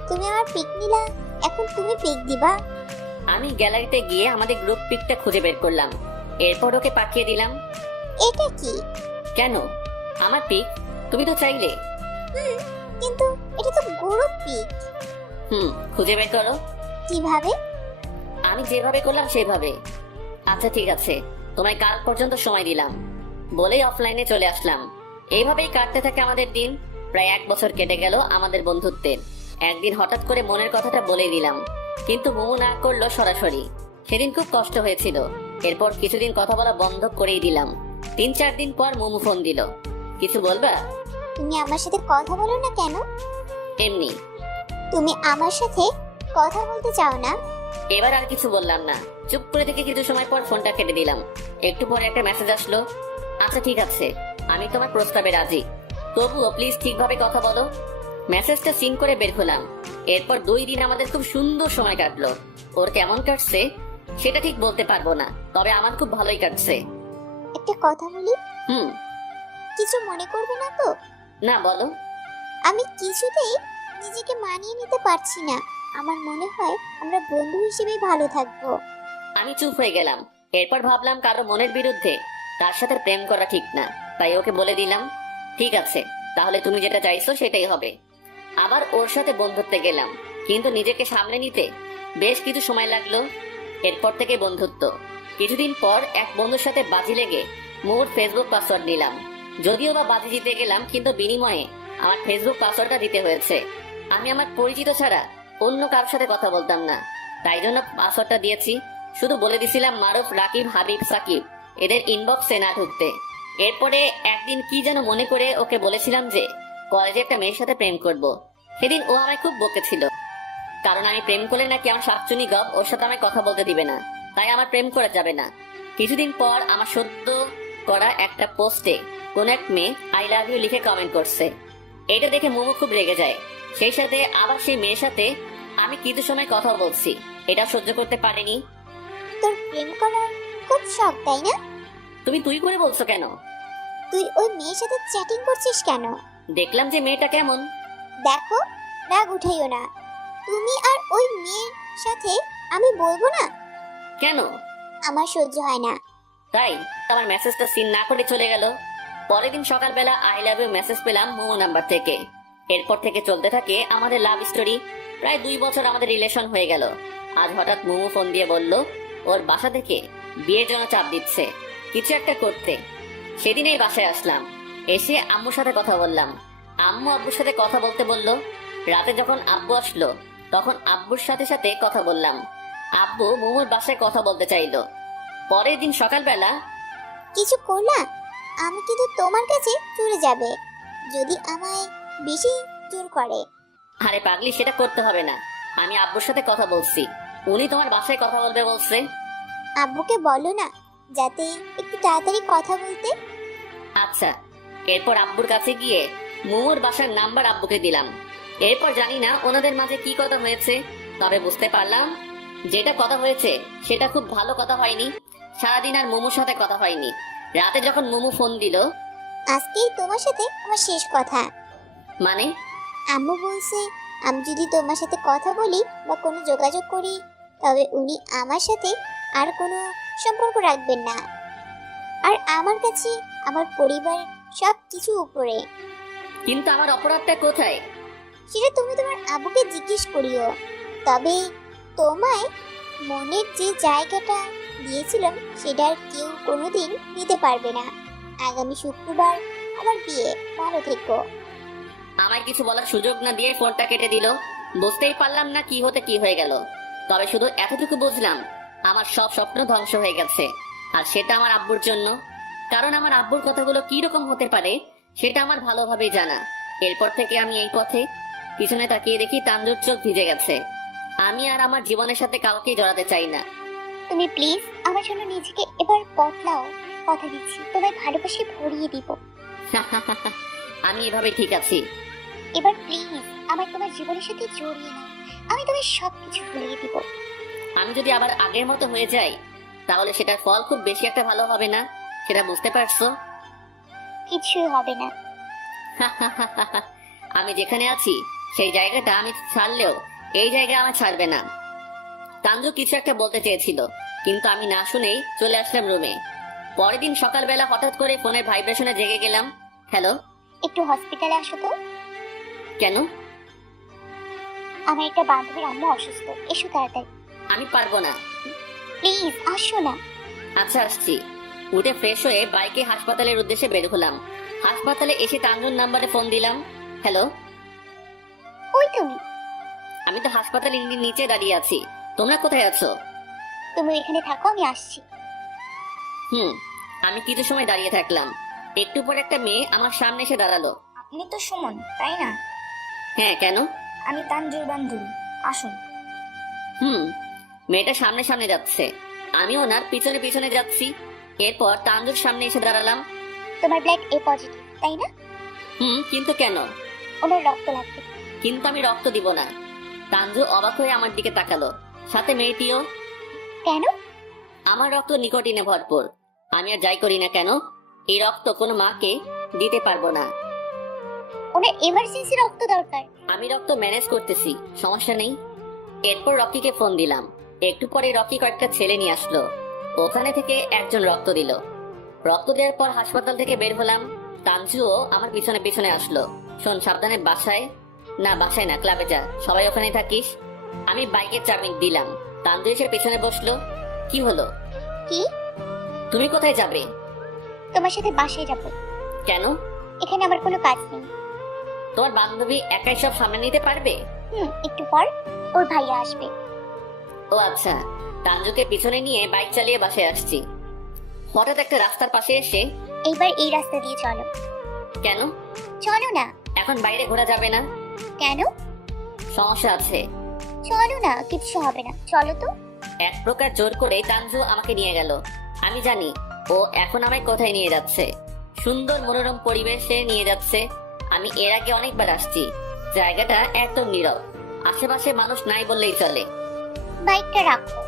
তুমি আমার পিক নিলা, এখন তুমি পিক দিবা। আমি গ্যালারিতে গিয়ে আমাদের গ্রুপ পিকটা খুঁজে বের করলাম, এরপর ওকে পাঠিয়ে দিলাম। এটা কি? কেন? আমার পিক তুমি তো চাইলে। কিন্তু এটা তো গ্রুপ পিক। খুঁজে বের করো। কিভাবে? আমি যেভাবে করলাম সেভাবে। আচ্ছা ঠিক আছে, তোমায় কাল পর্যন্ত সময় দিলাম বলেই অফলাইনে চলে আসলাম। এইভাবেই কাটতে থাকে আমাদের দিন। প্রায় 1 বছর কেটে গেল আমাদের বন্ধুত্বের। একদিন হঠাৎ করে মনের কথাটা বলে দিলাম, কিন্তু মোমো না করলো সরাসরি। সেদিন খুব কষ্ট হয়েছিল। এরপর কিছুদিন কথা বলা বন্ধ করেই দিলাম। 3-4 দিন পর মোমো ফোন দিল। কিছু বলবা? তুমি আমার সাথে কথা বলো না কেন? এমনি। তুমি আমার সাথে কথা বলতে চাও না? এবার আর কিছু বললাম না, চুপ করে থেকে কিছু সময় পর ফোনটা কেটে দিলাম। একটু পরে একটা মেসেজ আসলো, আচ্ছা ঠিক আছে, আমি তোমার প্রস্তাবে রাজি। তবুও প্লিজ ঠিকভাবে কথা বলো। মেসেজটা সিন করে বের হলাম। এরপর 2 দিন আমাদের খুব সুন্দর সময় কাটলো। ওর কেমন কাটছে সেটা ঠিক বলতে পারবো না, তবে আমার খুব ভালোই কাটছে। একটা কথা বলি, হুম। কিছু মনে করবে না তো? না, বলো। আমি কিছুতেই নিজেকে মানিয়ে নিতে পারছি না। আমার মনে হয় আমরা বন্ধু হিসেবেই ভালো থাকবো। আমি চুপ হয়ে গেলাম। এরপর ভাবলাম কারো মনের বিরুদ্ধে তার সাথে প্রেম করা ঠিক না, তাই ওকে বলে দিলাম, ঠিক আছে, তাহলে তুমি যেটা চাইছো সেটাই হবে। আবার ওর সাথে বন্ধুত্বে গেলাম, কিন্তু নিজেকে সামলে নিতে বেশ কিছু সময় লাগলো। এরপর থেকে বন্ধুত্ব। কিছুদিন পর এক বন্ধুর সাথে বাজি লেগে মোর ফেসবুক পাসওয়ার্ড নিলাম। যদিও বা বাজি জিতে গেলাম, কিন্তু বিনিময়ে আমার ফেসবুক পাসওয়ার্ডটা দিতে হয়েছে। আমি আমার পরিচিত ছাড়া অন্য কারোর সাথে কথা বলতাম না, তাই জন্য পাসওয়ার্ডটা দিয়েছি। শুধু বলে দিছিলাম মারুফ, রাকিব, হাবিব, সাকিব এদের ইনবক্সে না ঢুকতে। এরপরে একদিন কি যেন মনে করে ওকে বলেছিলাম যে কলেজে একটা মেয়ের সাথে প্রেম করব। সেদিন ও আমায় খুব বকেছিল, কারণ আমি প্রেম করলে নাকি আমার শাকচুনি গপ ওর সাথে আমায় কথা বলতে দিবে না, তাই আমার প্রেম করা যাবে না। কিছুদিন পর আমার সদ্য করা একটা পোস্টে কোন এক মেয়ে আই লাভ ইউ লিখে কমেন্ট করছে। এটা দেখে মোমো খুব রেগে যায়। সেই সাথে আবার সেই মেয়ের সাথে আমি কিছু সময় কথা বলছি, এটা সহ্য করতে পারিনি। তোর প্রেম করার খুব শখ, তাই না? তুমি তুই করে বলছো কেন? তুই ওই মেয়ের সাথে চ্যাটিং করছিস কেন? দেখলাম যে মেয়েটা কেমন। দেখো, রাগ উঠাইও না। তুমি আর ওই মেয়ের সাথে আমি বলবো না। কেন? আমার সহ্য হয় না। তাই আমার মেসেজটা সিন না করে চলে গেল। পরের দিন সকালবেলা আই লাভ ইউ মেসেজ পেলাম মোমো নাম্বার থেকে। এরপর থেকে চলতে থাকে আমাদের লাভ স্টোরি। প্রায় 2 বছর আমাদের রিলেশন হয়ে গেল। আজ হঠাৎ মোমো ফোন দিয়ে বলল ওর বাসা থেকে বিয়ের জন্য চাপ দিচ্ছে, কিছু একটা করতে। সেদিনেই বাসায় আসলাম। এসে আম্মুর সাথে কথা বললাম। আম্মু আব্বুর সাথে কথা বলতে বলল। রাতে যখন আব্বু আসলো তখন আব্বুর সাথে সাথে কথা বললাম। আব্বু মোমোর বাসায় কথা বলতে চাইলো। পরের দিন সকালবেলা কিছু করলা, আমি কিন্তু তোমার কাছে চলে যাবে যদি আমায় বেশি জোর করে। আরে পাগলি, সেটা করতে হবে না। আমি আব্বুর সাথে কথা বলছি, উনি তোমার বাসায় কথা বলবে বলছে। আব্বুকে বলো না যাতে একটু তাড়াতাড়ি কথা বলতে। আচ্ছা। এরপর আব্বুর কাছে গিয়ে মোমোর বাসার নাম্বার আব্বুকে দিলাম। এরপর জানি না ওনাদের মাঝে কি কথা হয়েছে, তবে বুঝতে পারলাম যেটা কথা হয়েছে সেটা খুব ভালো কথা হয়নি। সারাদিন আর মোমোর সাথে কথা হয়নি। রাতে যখন মোমো ফোন দিল, আজকেই তোমার সাথে আমার শেষ কথা। মানে? আম্মু বলছে আমি যদি তোমার সাথে কথা বলি বা কোনো যোগাযোগ করি তবে উনি আমার সাথে আর কোনো সম্পর্ক রাখবেন না। আর আমার কাছে আমার পরিবার সব কিছু উপরে। কিন্তু আমার অপরাধটা কোথায়? সেটা তুমি তোমার আব্বুকে জিজ্ঞেস করিও। তবে তোমায় মনের যে জায়গাটা দিয়েছিলাম সেটা আর কেউ কোনোদিন নিতে পারবে না। আগামী শুক্রবার আমার বিয়ে, ভালো থেকো। আমায় কিছু বলার সুযোগ না দিয়ে ফোনটা কেটে দিল। বুঝতেই পারলাম না কি হতে কি হয়ে গেল, তবে শুধু এতটুকু বুঝলাম আমার সব স্বপ্ন ধ্বংস হয়ে গেছে। আর সেটা আমার আব্বুর জন্য, কারণ আমার আব্বুর কথাগুলো কি রকম হতে পারে সেটা আমার ভালোভাবেই জানা। এরপর থেকে আমি এই পথে পিছনে তাকিয়ে দেখি তানজুর চোখ ভিজে গেছে। আমি আর আমার জীবনের সাথে কাউকে জড়াতে চাই না। তুমি প্লিজ আমার জন্য নিজেকে এবার বদলাও। কথা দিচ্ছি তোমায় ভালোবাসে ভরিয়ে দিব। আমি এভাবে ঠিক আছি। এবার প্লিজ আমায় তোমার জীবনের সাথে জড়িয়ে নাও। আমি তোমায় সবকিছু ভুলিয়ে দিব। আমি যদি আবার আগের মতো হয়ে যাই তাহলে সেটার ফল খুব বেশি একটা ভালো হবে না, সেটা বুঝতে পারছো? কিছুই হবে না। আমি যেখানে আছি সেই জায়গাটা আমি ছাড়লেও এই জায়গা আমার ছাড়বে না। তানজু কিছু একটা বলতে চেয়েছিল, কিন্তু আমি না শুনেই চলে আসলাম রুমে। পরের দিন সকালবেলা হঠাৎ করে ফোনের ভাইব্রেশনে জেগে গেলাম। হ্যালো। একটু হসপিটালে আসো তো। কেন? আমার একটা বান্ধবীর আম্মু অসুস্থ, এসো তাড়াতাড়ি। আমি পারবো না। প্লিজ আসো না। আচ্ছা আসছি। উঠে ফ্রেশ হয়ে বাইকে হাসপাতালের উদ্দেশ্যে বের হলাম। হাসপাতালে এসে তানজুর নাম্বারে ফোন দিলাম। হ্যালো। ওই তুমি? আমি তো হাসপাতালের নিচে দাঁড়িয়ে আছি, তোমরা কোথায় আছো? তুমি এখানে থাকো, আমি আসছি। আমি কিছু সময় দাঁড়িয়ে থাকলাম। একটু পর একটা মেয়ে আমার সামনে এসে দাঁড়ালো। আপনি তো সুমন, তাই না? হ্যাঁ, কেন? আমি তানজুর বান্ধবী, আসুন। মেয়েটা সামনে সামনে যাচ্ছে, আমি ওনার পিছনে পিছনে যাচ্ছি। এরপর তানজুর সামনে এসে দাঁড়ালাম। তোমার ব্লাড এ পজিটিভ, তাই না? কিন্তু কেন? ওনার রক্ত লাগবে। কিন্তু আমি রক্ত দিব না। তানজু অবাক হয়ে আমার দিকে তাকালো, সাথে মেয়েটিও। কেন? আমার রক্ত নিকোটিনে ভরপুর। আমি আর যাই করি না কেন, এই রক্ত কোনো মাকে দিতে পারবো না। ওনার এমার্জেন্সি রক্ত দরকার। আমি রক্ত ম্যানেজ করতেছি, সমস্যা নেই। এরপর রকিকে ফোন দিলাম। একটু পরে রকি কয়েকটা ছেলে নিয়ে আসলো। ওখানে থেকে একজন রক্ত দিল। রক্ত দেওয়ার পর হাসপাতাল থেকে বের হলাম। তানজুও আমার পিছনে পিছনে আসলো। শোন, সাবধানে বাসায় না, ক্লাবে যা, সবাই ওখানে থাকিস। আমি বাইকের চাবি দিলাম। তানজু এসে পেছনে বসলো। কি হলো? কি? তুমি কোথায় যাবে? তোমার সাথে বাসায় যাব। কেন? এখানে আমার কোনো কাজ নেই। তোমার বান্ধবী একাই সব সামনে নিতে পারবে? একটু পর ওর ভাইয়া আসবে। ও আচ্ছা। তানজুকে পিছনে নিয়ে বাইক চালিয়ে বাসায় আসছি। হঠাৎ একটা রাস্তার পাশে এসে, এইবার এই রাস্তা দিয়ে চলো। কেন? চলো না। এখন বাইরে ঘোরা যাবে না। কেন? সমস্যা আছে। চলো না, কিচ্ছু হবে না, চলো তো। এক প্রকার জোর করে তানজু আমাকে নিয়ে গেল। আমি জানি ও এখন আমায় কোথায় নিয়ে যাচ্ছে। সুন্দর মনোরম পরিবেশে নিয়ে যাচ্ছে। আমি এর আগে অনেকবার আসছি। জায়গাটা একদম নীরব, আশেপাশে মানুষ নাই বললেই চলে। বাইকটা রাখো।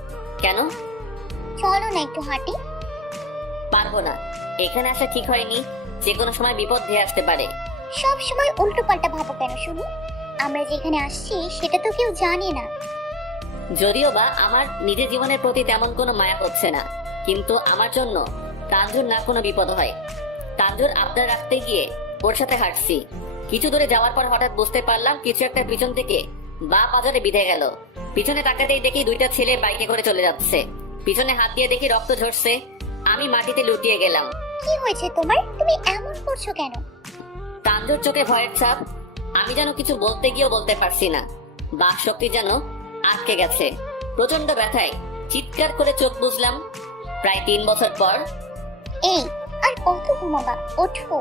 কেন? চলো না একটু হাঁটি। পারবো না, এখানে আসা ঠিক হয়নি। যে কোনো সময় বিপদ ধেয়ে আসতে পারে। সব সময় উল্টো পাল্টা ভাবো কেন শুনি? আমরা যেখানে আসছি সেটা তো কেউ জানে না। যদিও বা আমার নিজের জীবনের প্রতি তেমন কোনো মায়া হচ্ছে না, কিন্তু আমার জন্য তানজুর না কোনো বিপদ হয়। তানজুর আবদার রাখতে গিয়ে ওর সাথে হাঁটছি। কিছু দূরে যাওয়ার পর হঠাৎ বুঝতে পারলাম কিছু একটা পিছন থেকে বা পাজরে বিঁধে গেল। পিছনে তাকাতেই দেখি দুইটা ছেলে বাইকে করে চলে যাচ্ছে। পিছনে হাত দিয়ে দেখি রক্ত ঝরছে। আমি মাটিতে লুটিয়ে গেলাম। কি হয়েছে তোমার? তুমি এমন করছো কেন? তানজুর চোখে ভয়ের ছাপ। আমি যেন কিছু বলতে গিয়েও বলতে পারছি না। বাক শক্তি যেন আটকে গেছে। প্রচন্ড ব্যথায় চিৎকার করে চোখ বুঝলাম। প্রায় 3 বছর পর। এই, আর কত ঘুমাবা? ওঠো।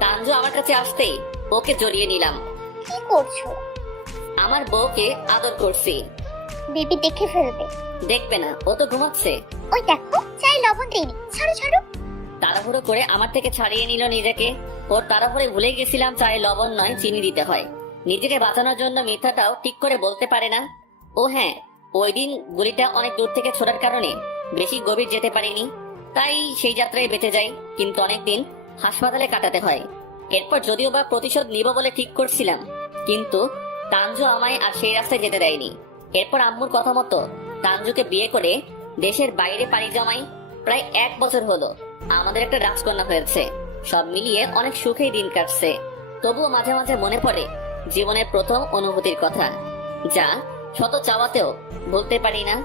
তানজু আমার কাছে আসতেই ওকে জড়িয়ে নিলাম। কি করছো? আমার বউকে আদর করছি। বেবি দেখে ফেলবে। দেখবে না, ও তো ঘুমাচ্ছে। ওই দেখো, চাই লবণ দেইনি। ছাড়ো ছাড়ো। তাড়াহুড়ো করে আমার থেকে ছাড়িয়ে নিল নিজেকে। ওর তাড়াহুড়ে ভুলে গেছিলাম চায়ে লবণ নয়, চিনি দিতে হয়। নিজেকে বাঁচানোর জন্য মিথ্যাটাও ঠিক করে বলতে পারে না। ও হ্যাঁ, ওই দিন গুলিটা অনেক দূর থেকে ছোড়ার কারণে বেশি গভীর যেতে পারিনি। তাই সেই যাত্রায় বেঁচে যাই, কিন্তু অনেকদিন হাসপাতালে কাটাতে হয়। এরপর যদিও বা প্রতিশোধ নিব বলে ঠিক করছিলাম, কিন্তু তানজু আমায় আর সেই রাস্তায় যেতে দেয়নি। এরপর আম্মুর কথা মতো তানজুকে বিয়ে করে দেশের বাইরে পাড়ি জমাই। প্রায় 1 বছর হলো আমাদের একটা রাজকন্যা হয়েছে। সব মিলিয়ে অনেক সুখেই দিন কাটছে। তবুও মাঝে মাঝে মনে পড়ে জীবনের প্রথম অনুভূতির কথা, যা শত চাওয়াতেও বলতে পারি না।